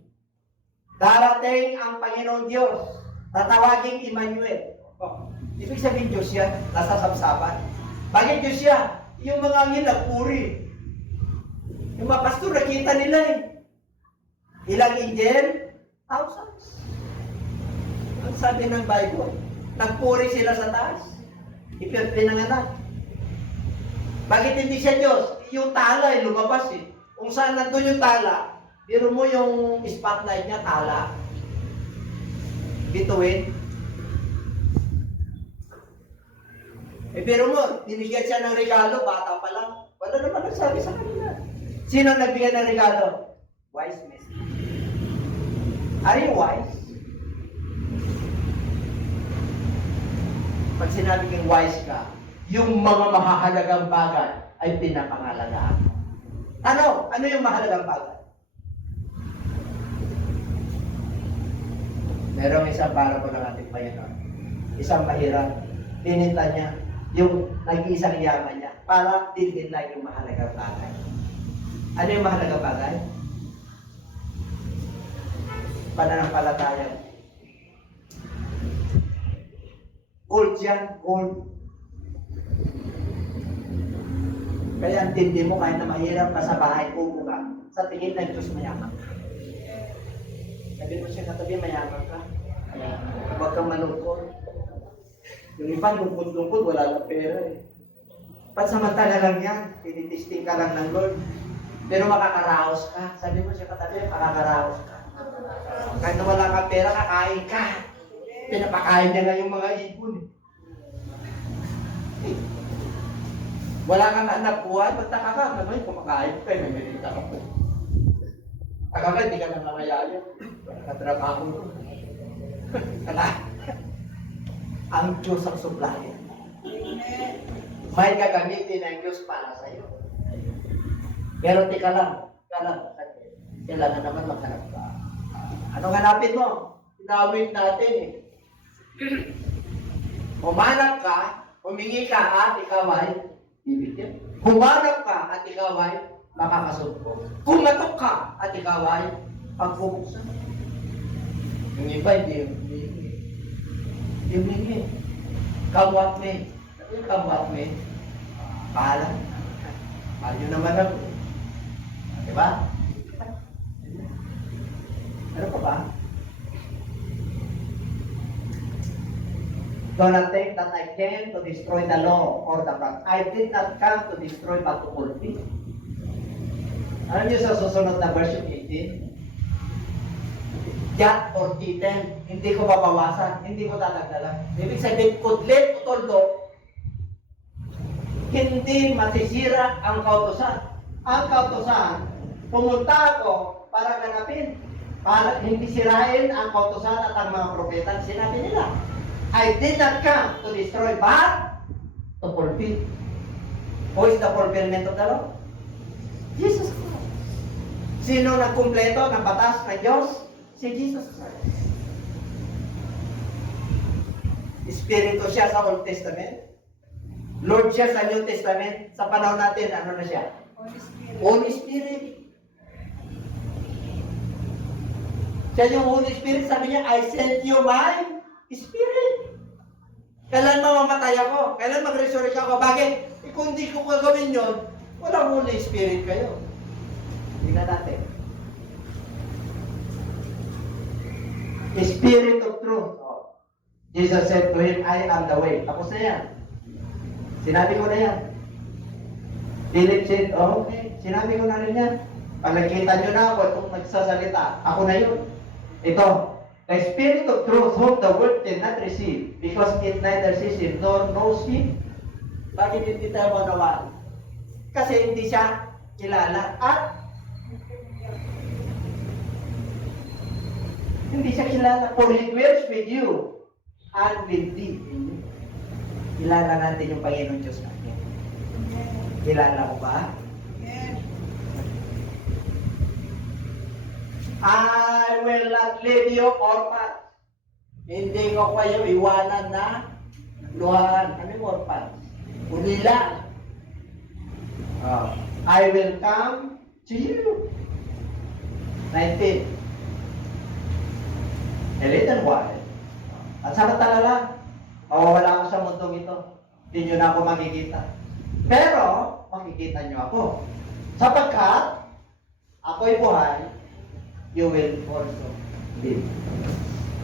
Darating ang Panginoon Diyos, tatawaging Emmanuel. Ibig sabihin Diyos yan, nasa sabsaban. Bakit Diyos yan? Yung mga angel nagpuri. Yung mga pastor, nakita nila eh. Ilang angel? Thousands. Ang sabi ng Bible, nagpuri sila sa taas. Pinanganak. Bakit hindi siya Diyos? Yung tala ay lumabas eh. Kung saan nandun yung tala, biro mo yung spotlight niya, tala. Bituin. Biro mo, binigyan siya ng regalo, bata pa lang. Wala naman nagsabi sa kanila. Sino nagbigay ng regalo? Wise men. Are you wise? Pag sinabi kang wise ka, yung mga mahahalagang bagay ay pinapangalagaan. Ano? Ano yung mahalagang bagay? Merong isang parable ng ating Panginoon. Isang mahirap. Pininta niya yung nag-iisang yaman niya para din lang yung mahalagang bagay. Ano yung mahalagang bagay? Pananampalataya. Gold yan, gold. Kaya ang tindi mo kahit na mahirap ka sa bahay, upo ka. Sa tingin ng Diyos, mayaman ka. Sabi mo siya katabi, mayaman ka. Huwag kang malungkot. Yung iba, lungkot-lungkot, wala lang pera eh. Pansamantala lang yan, tinitesting ka lang ng Lord. Pero makakaraos ka. Sabi mo siya katabi, makakaraos ka. Kahit na wala kang pera, kakain ka. Pinapakain niya nga yung mga ibon eh. Wala kang anak buhay, magtaka ka. Ano yung kumakain ka, may merita ka po. Taka ka, hindi ka nang nangayayo. Nakatrabaho mo. Kala. Ang Diyos ang supplier. May gagamitin ang Diyos para sa iyo. Pero tika lang. Kailangan naman maghanap ka. Anong hanapin mo? Tinawid natin eh. Humanap ka, humingi ka at ikaw ay bibigyan. Humanap ka at ikaw ay makakasumpong. Kumatok ka at ikaw ay pagpupuksan. Yung iba hindi humingi. Come what may. Come what may. Bahala. Mahal nyo naman ako. Diba? Ano pa ba? Do not think that I came to destroy the law or the prophets. I did not come to destroy but to fulfill. Ano niyo sa susunod na verse 18? Jot or titen, hindi ko babawasan, hindi ko tatagdalan. Ibig sabihin, kudlit o toldo, hindi masisira ang kautusan. Ang kautusan, pumunta ako para ganapin, para hindi sirain ang kautusan at ang mga propeta. Sinabi nila, I did not come to destroy but to fulfill. Who is the fulfillment of the law? Jesus Christ. Sino nagkumpleto ng batas ng Diyos? Si Jesus Christ. Espiritu siya sa Old Testament. Lord siya sa New Testament. Sa panahon natin, ano na siya? Holy Spirit. Siya yung Holy Spirit, sabi niya, I sent you my Spirit. Kailan mamamatay ako? Kailan mag-resurrect ako? Bakit? Kung hindi ko gagawin yun, walang Holy Spirit kayo. Tingnan natin. Spirit of truth. Oh. Jesus said to him, I am the way. Tapos na yan. Sinabi ko na yan. Philip said, oh, okay. Sinabi ko na rin yan. Pag nakita nyo na ako, kung nagsasalita, ako na yun. Ito, the Spirit of truth whom the world cannot receive because it neither sees him nor knows him. Bakit hindi tayo manawari? Kasi hindi siya kilala at hindi siya kilala. For he dwells with you and will be in you. Kilala natin yung Panginoon Diyos natin. Kilala ko ba? I will not leave you orphan. Hindi ko kayo iwanan na luhaan. Ano yung orphan? Ulila. I will come to you. 19. A little while. At samantala lang, mawawala ako sa mundong ito. Hindi nyo na ako makikita. Pero, makikita nyo ako. Sapagkat, ako'y buhay, you will also live.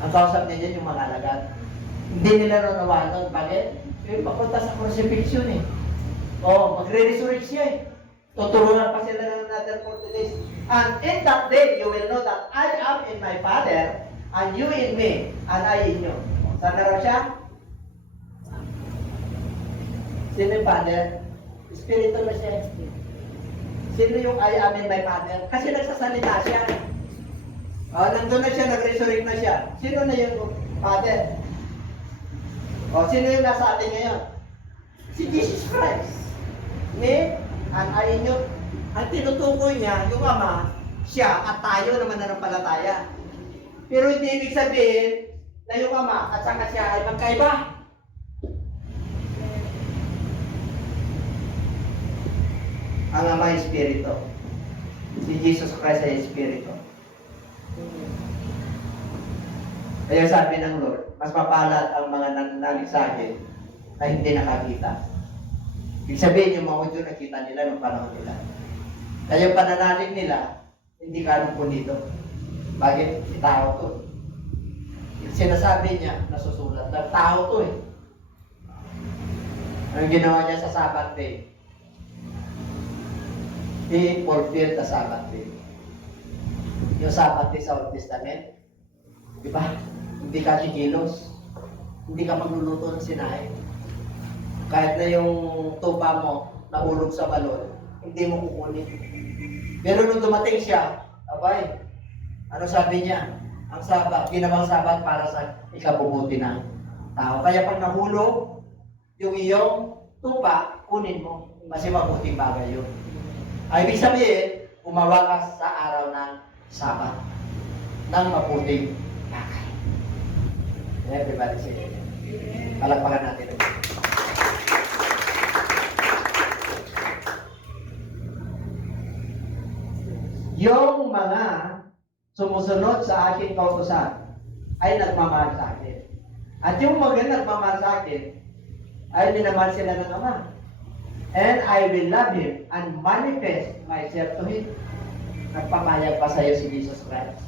Ang kausap niya dyan yung mga alagad. Hindi nila nanawalan. Bakit? Yung papunta sa crucifixion eh. Oh, magre-resurrect siya eh. Tuturuan pa sila ng another 40 days. And in that day, you will know that I am in my Father, and you in me, and I in you. Saan na raw siya? Sino yung Father? Espiritu na siya. Sino yung I am in my Father? Kasi nagsasalita siya. Oh, nandun na siya, nag-resurrect na siya. Sino na yung Father? Oh, sino yung nasa atin ngayon? Si Jesus Christ. Me and I in you. Ang tinutukoy niya, yung Ama, siya at tayo naman nanampalataya. Pero hindi ibig sabihin na yung Ama at saka siya ay magkaiba. Ang Ama ay Espiritu. Si Jesus Christ ay Espiritu. Kaya sabi ng Lord, mas mapalad ang mga nananalig sa akin na hindi nakakita. Ibig sabihin, yung mga Hudyo nakita nila nung panahon nila. Kaya yung pananalig nila, hindi ka po dito. Bakit? Si tao to. Sinasabi niya, nasusulat. Tao to eh. Ang ginawa niya sa Sabbath day, he fulfilled the Sabbath day. Yung Sabbath day sa Old Testament, di ba? Hindi ka kikilos. Hindi ka magluluto ng sinain. Kahit na yung tupa mo nahulog sa balon, hindi mo kukunin. Pero nung dumating siya, abay, ano sabi niya? Ang Sabat, ginawang Sabat para sa ikabubuti ng tao. Kaya pag nahulog, yung iyong tupa, kunin mo. Kasi mabuting bagay yun. Ay, ibig sabihin, umawa ka sa araw ng Sabat ng mabuting bagay. Everybody say amen. Palakpakan natin. Yung mga sumusunod sa aking kautusan ay nagmamahal sa akin. At yung mga nagmamahal sa akin ay minamahal sila ng Ama. And I will love him and manifest myself to him. Nagpapayag pa sa iyo si Jesus Christ.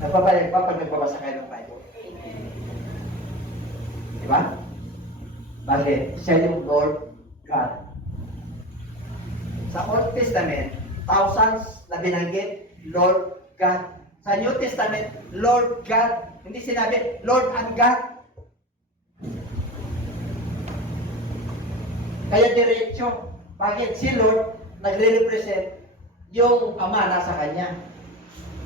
Nagpapayag pa pag nagbabasa kayo ng Bible. Diba? Bakit? Siya yung Lord God. Sa Old Testament, thousands na binanggit, Lord God. Sa New Testament, Lord God. Hindi sinabi, Lord and God. Kaya diretsyo. Bakit? Si Lord, nagre-represent yung Ama nasa Kanya.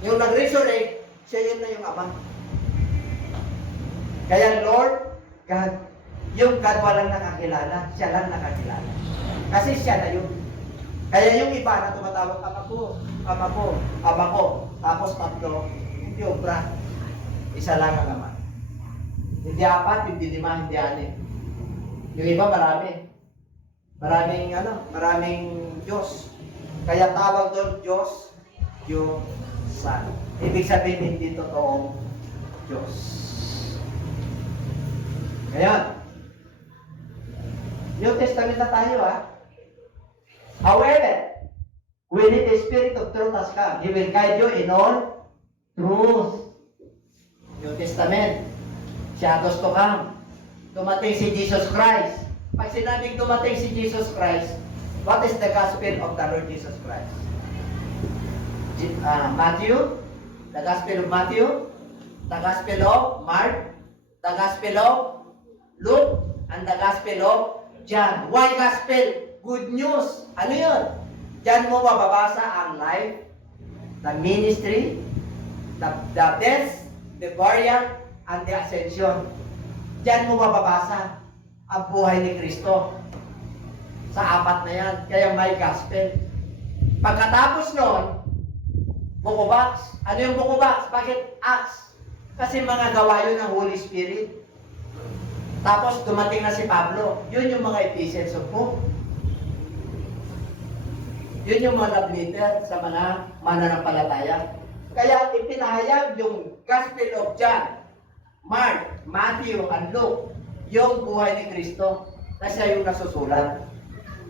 Yung nag-resurrect, siya yun na yung Ama. Kaya Lord God. Yung God walang nakakilala, siya lang nakakilala. Kasi siya na yun. Kaya yung iba na tumatawag, Ama ko, Ama ko, Ama ko, tapos tatlo, hindi obra. Isa lang ang Ama. Hindi apat, hindi lima, hindi anim. Yung iba marami. Maraming Diyos. Kaya tawag doon Diyos, yung Son. Ibig sabihin, hindi totoong Diyos. Ngayon, New Testament na tayo However, we need the Spirit of truth has come. He will guide you in all truth. New Testament. Siya gusto come. Dumating si Jesus Christ. Pag sinabing dumating si Jesus Christ, what is the gospel of the Lord Jesus Christ? Matthew, the gospel of Matthew, the gospel of Mark, the gospel of Luke, and the gospel of John. Why gospel? Good news. Ano yun? Diyan mo mababasa ang life, the ministry, the death, the burial, and the ascension. Diyan mo mababasa ang buhay ni Kristo. Sa apat na yan. Kaya may gospel. Pagkatapos nun, Book of Acts. Ano yung Book of Acts? Bakit Acts? Kasi mga gawa yun ng Holy Spirit. Tapos dumating na si Pablo. Yun yung mga epistles of book. Yun yung mga love letter sa mga mananampalataya. Kaya ipinahayag yung Gospel of John, Mark, Matthew, and Luke, yung buhay ni Kristo, na siya yung nasusulat,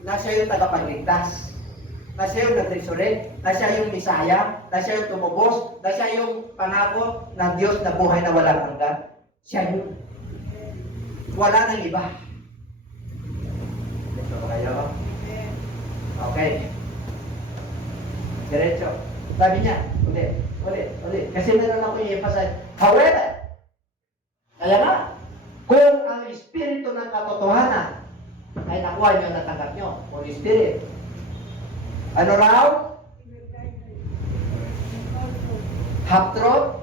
na siya yung tagapagligtas, na siya yung nag-resurrect, na siya yung Misaya, na siya yung tumubos, na siya yung pangako ng Diyos na buhay na walang hanggan. Siya yun. Wala nang iba. Gusto ba kayo? Okay. Diretso. Sabi niya, ulit. Kasi meron ako i-emphasize. However, kaya nga, kung ang Espiritu ng katotohanan ay nakuha nyo, natanggap nyo, Holy Spirit. Ano raw? Half-truth?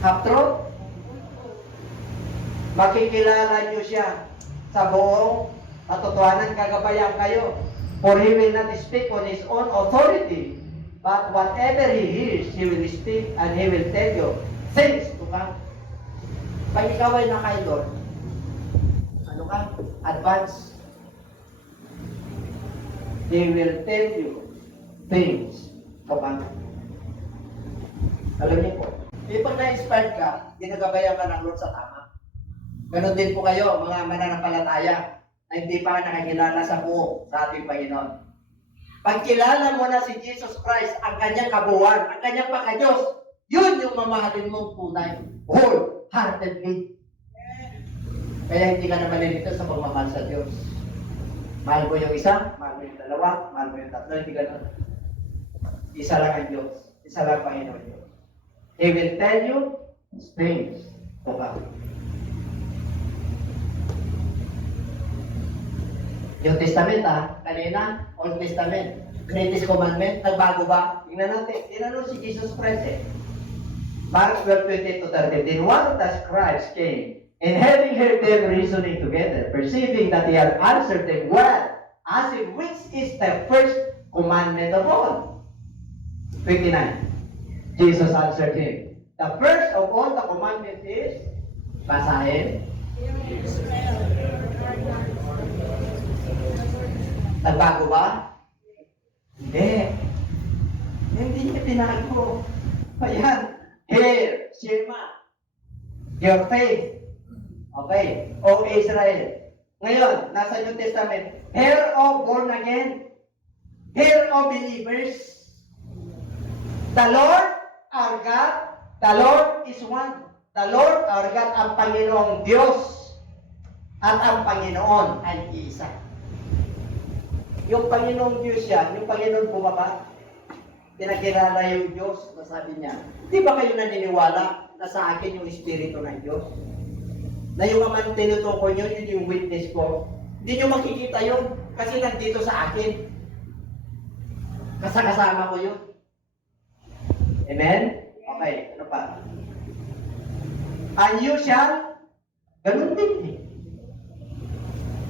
Half-truth? Makikilala nyo siya sa buong katotohanan, kagabayan kayo. For he will not speak on his own authority, but whatever he hears, he will speak and he will tell you things to come. Pag ikaw ay nakaidol, ano ka? Advance. They will tell you things to come. Alam niyo po, pag na-inspired ka, ginagabayan ka ng Lord sa tama. Ganon din po kayo, mga mananampalataya, na hindi pa nakakilala sa buo sa ating Panginoon. Pag kilala mo na si Jesus Christ, ang kanyang kabuuan, ang kanyang pagka-Diyos, yun yung mamahalin mong tunay. Wholeheartedly. Kaya hindi ka na malilito sa pagmamahal sa Diyos. Mahal mo yung isa, mahal mo yung dalawa, mahal mo yung tatlo, hindi ganun. Isa lang ang Diyos. Isa lang Panginoon Diyos. He will tell you things to come. New Testament kanina, Old Testament, Greatest Commandment, nagbago ba? Tingnan natin, tinanong si Jesus Christ Mark 12:20-30. Then one of the scribes came, and having heard them reasoning together, perceiving that he had answered them well, asked him, which is the first commandment of all? 29. Jesus answered him, the first of all the commandments is, basahin. Nagbago ba? Hindi. Hindi niya tinago. Ayan. Here, Shema. Your faith. Okay. O Israel. Ngayon, nasa New Testament. Hear, O born again. Hear, O believers. The Lord, our God, the Lord is one. The Lord, our God, ang Panginoong Diyos. At ang Panginoon ay isa. Yung Panginoong Diyos yan, yung Panginoon bumaba, pinakilala yung Diyos, nasabi niya, di ba kayo naniniwala na sa akin yung Espiritu ng Diyos? Na yung amang tinutukoy nyo, yun yung witness ko. Hindi nyo makikita yun, kasi nandito sa akin. Kasama ko yun. Amen? Okay, ano pa? And you shall, ganun din.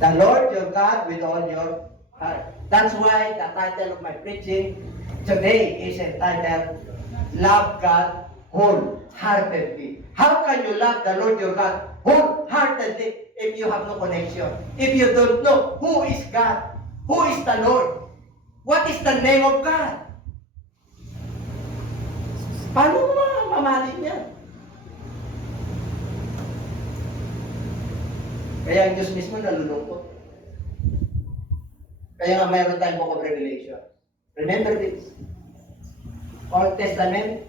The Lord your God with all your heart. That's why the title of my preaching today is entitled, Love God Wholeheartedly. How can you love the Lord your God wholeheartedly if you have no connection? If you don't know who is God, who is the Lord, what is the name of God? Paano mo mamahalin niya? Kaya ang Diyos mismo nalulungkot. Kaya nga mayroon tayong Book of Revelation. Remember this. Old Testament,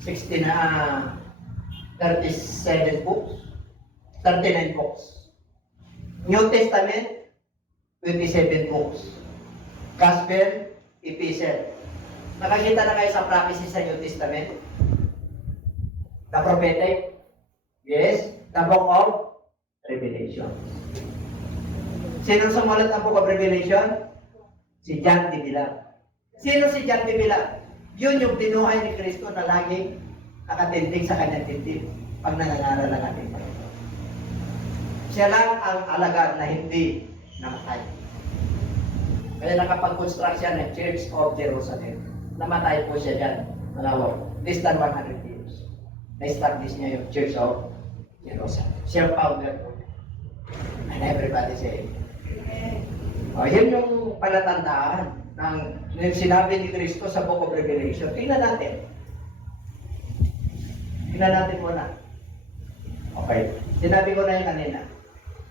37 books, 39 books. New Testament, 27 books. Gospel, Epistle. Nakakita na kayo sa prophecy sa New Testament? The prophetic? Yes. The Book of Revelation. Sino sumulat ang Book of Revelation? Si John de Villa. Sino si John de Villa? Yun yung binuhay ni Kristo na laging nakatindig sa kanyang dibdib pag nangangaral ng ating Panginoon. Siya lang ang alagad na hindi namatay. Kaya nakapag-construct siya ng Church of Jerusalem. Namatay po siya dyan. Less than 100 years. Na-establish niya yung Church of Jerusalem. Siya founder po. And everybody say, yun yung palatandaan ng sinabi ni Kristo sa Book of Revelation. Tingnan natin. Tingnan natin muna. Okay. Sinabi ko na yun kanina.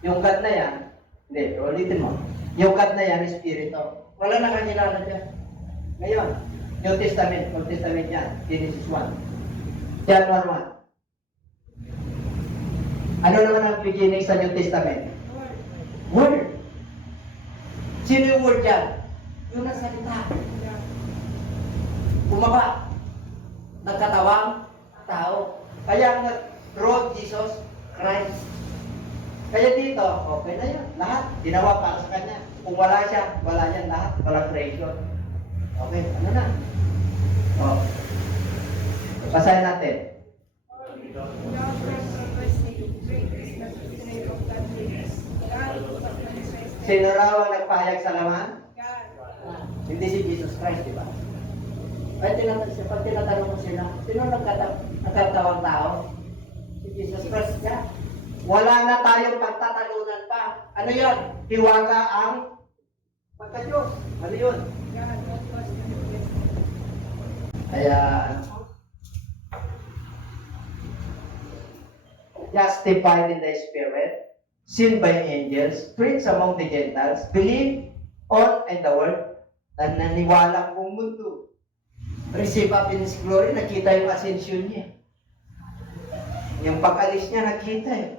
Yung God na yan, hindi, ulitin mo. Yung God na yan, Espiritu. Wala na kakilala dyan. Ngayon, New Testament, Old Testament yan, Genesis 1. John 1:1. Ano naman ang beginning sa New Testament? Word. Sino yung word yan? Yung nagsalita. Bumaba. Nagkatawang tao. Kaya nag-wrote Jesus Christ. Kaya dito, okay na yun. Lahat, ginawa para sa Kanya. Kung wala siya, wala niyan lahat. Walang creation. Okay, ano na? Oh. Basahin natin. Sino raw ang nagpahayag sa laman? Hindi si Jesus Christ, di ba? Ay, pag tinatanong mo sila, sino nagkatawang tao? Si Jesus Christ siya. Wala na tayong pagtatalunan pa. Ano yun? Hiwaga ang pagka-Diyos. Ano yun? Kaya, justified in the Spirit, seen by angels, preached among the Gentiles, believe on in the Word, na naniwala kong mundo. Receive up in His glory, nakita yung ascension niya. Yung pag-alis niya, nakita eh.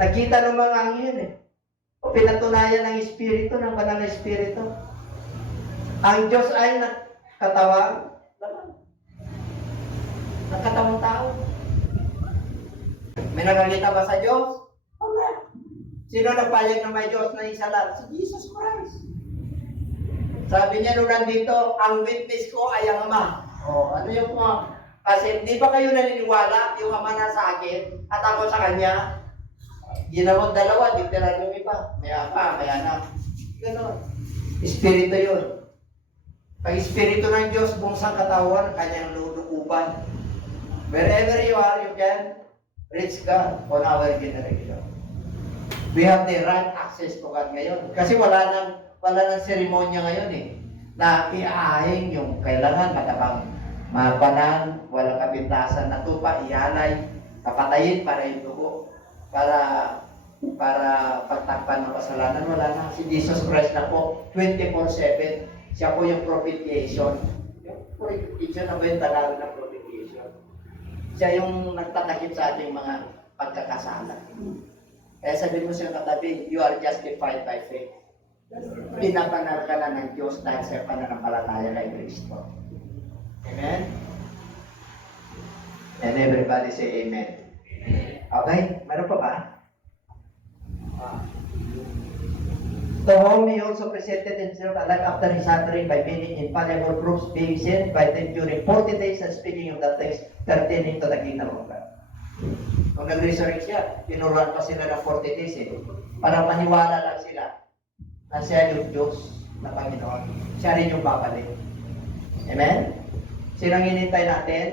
Nakita ng mga anghel eh. O pinatunayan ng Espiritu, ng banal na Espiritu. Ang Diyos ay nakatawang, nakatawang tao. May nakakita ba sa Diyos? Wala. Sino nagpayag na may Diyos na isa lang? Si Jesus Christ. Sabi niya nung nandito, ang witness ko ay ang Ama. O, ano yung mga? Kasi di ba kayo naniniwala yung Ama na sa akin at ako sa Kanya? Ginawang dalawa, diteran yung iba. May Ama, may Anak. Ganon. Espiritu yun. Pag Espiritu ng Diyos, buong sang katawan, Kanyang lulukuban. Wherever you are, you can reach God on our generation. We have the right access to God ngayon. Kasi wala nang seremonya ngayon eh. Na iahing yung kailangan matabang mapanan, walang kapintasan na tupa, ihalay, papatayin para yung dugo. Para pagtakpan ng kasalanan, wala na. Si Jesus Christ na po, 24/7. Siya po yung propitiation. Yung propitiation na ba yung tagalog ng propitiation? Siya yung nagtatakip sa ating mga pagkakasala. Kaya sabihin mo siya katabi, you are justified by faith. Pinapanal ka na ng Diyos dahil sa pananampalataya kay Kristo. Amen? And everybody say amen. Okay? Meron pa ba? To whom he also presented himself alive after his suffering by many infallible proofs being sent by them during 40 days and speaking of the things pertaining to the kingdom of God. Kung nag-resurrect siya, tinuruan pa sila ng 40 days eh. Para maniwala lang sila na siya yung Diyos na Panginoon. Siya rin yung babalik. Amen? Sinang hinintay natin?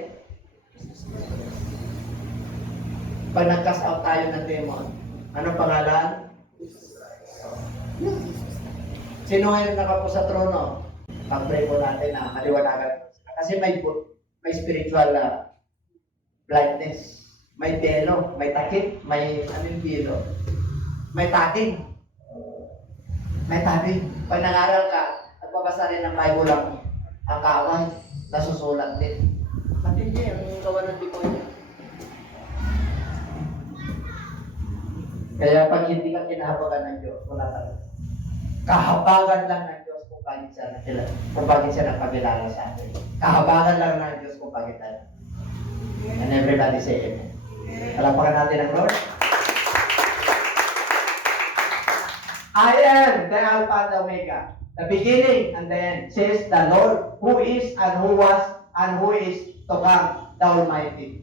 Pag nag-cast out tayo ng demon, anong pangalan? Sino ngayon nakapo sa trono? Pag-pray po natin na maliwanagan. Kasi may spiritual blindness. May telo, may takip, may anong bilo. May tating. May tabi. Pag nangaral ka at babasa rin ng Bible ang kaaway, nasusulat din. Matindi ang gawa ng demonyo. Kaya pag hindi ka kinahabagan ng Diyos, wala talaga. Kahabagan lang ng Diyos kung bakit siya nagpagilala sa atin. Kahabagan lang ng Diyos kung bakit tayo. And everybody say amen. Palapakan natin ang Lord. I am the Alpha and the Omega, the beginning and the end, says the Lord, who is and who was and who is to come, the Almighty.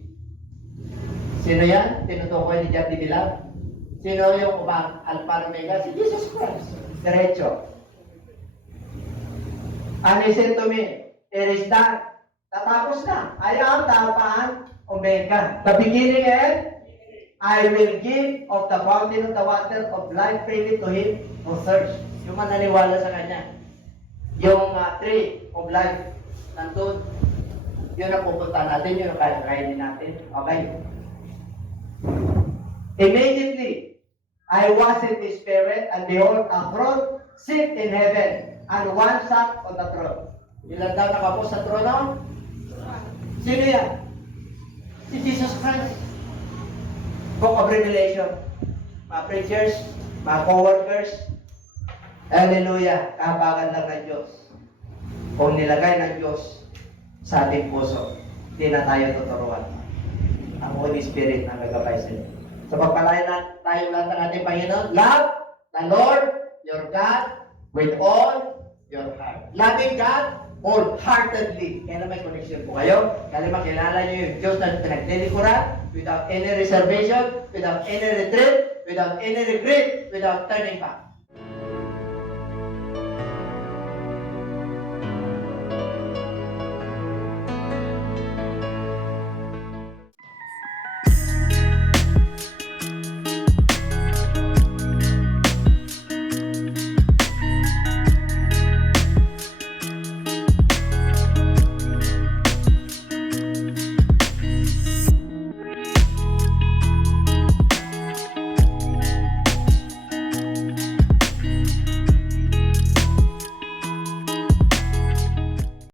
Sino yan? Tinutukoy ni Jati Bilal. Sino yung Alpha and Omega? Si Jesus Christ. Diretso. And he said to me, it is done. Tatapos na. I am the Alpha and Omega, the beginning and I will give of the fountain of the water of life freely to him who thirsts. Yung mananiwala sa kanya. Yung tree of life, nandun. Yun ang pupunta natin, yun ang kakainin natin. Okay? Immediately, I was in the Spirit, and behold, a throne sit in heaven, and one sat on the throne. Ilan daw nakapo sa trono? Sino yan? Si Jesus Christ. Book of Revelation. Mga preachers, mga co-workers, hallelujah, kahabagan lang ng Diyos. Kung nilagay ng Diyos sa ating puso, hindi na tayo tuturuan. Ang Holy Spirit ang gagabay sa inyo. So pagpalayan na tayo lahat ng ating Panginoon, love the Lord, your God, with all your heart. Loving God, wholeheartedly. Kaya na may connection po kayo. Kaya makilala niyo yung Diyos na pinaglilikuran without any reservation, without any retreat, without any regret, without turning back.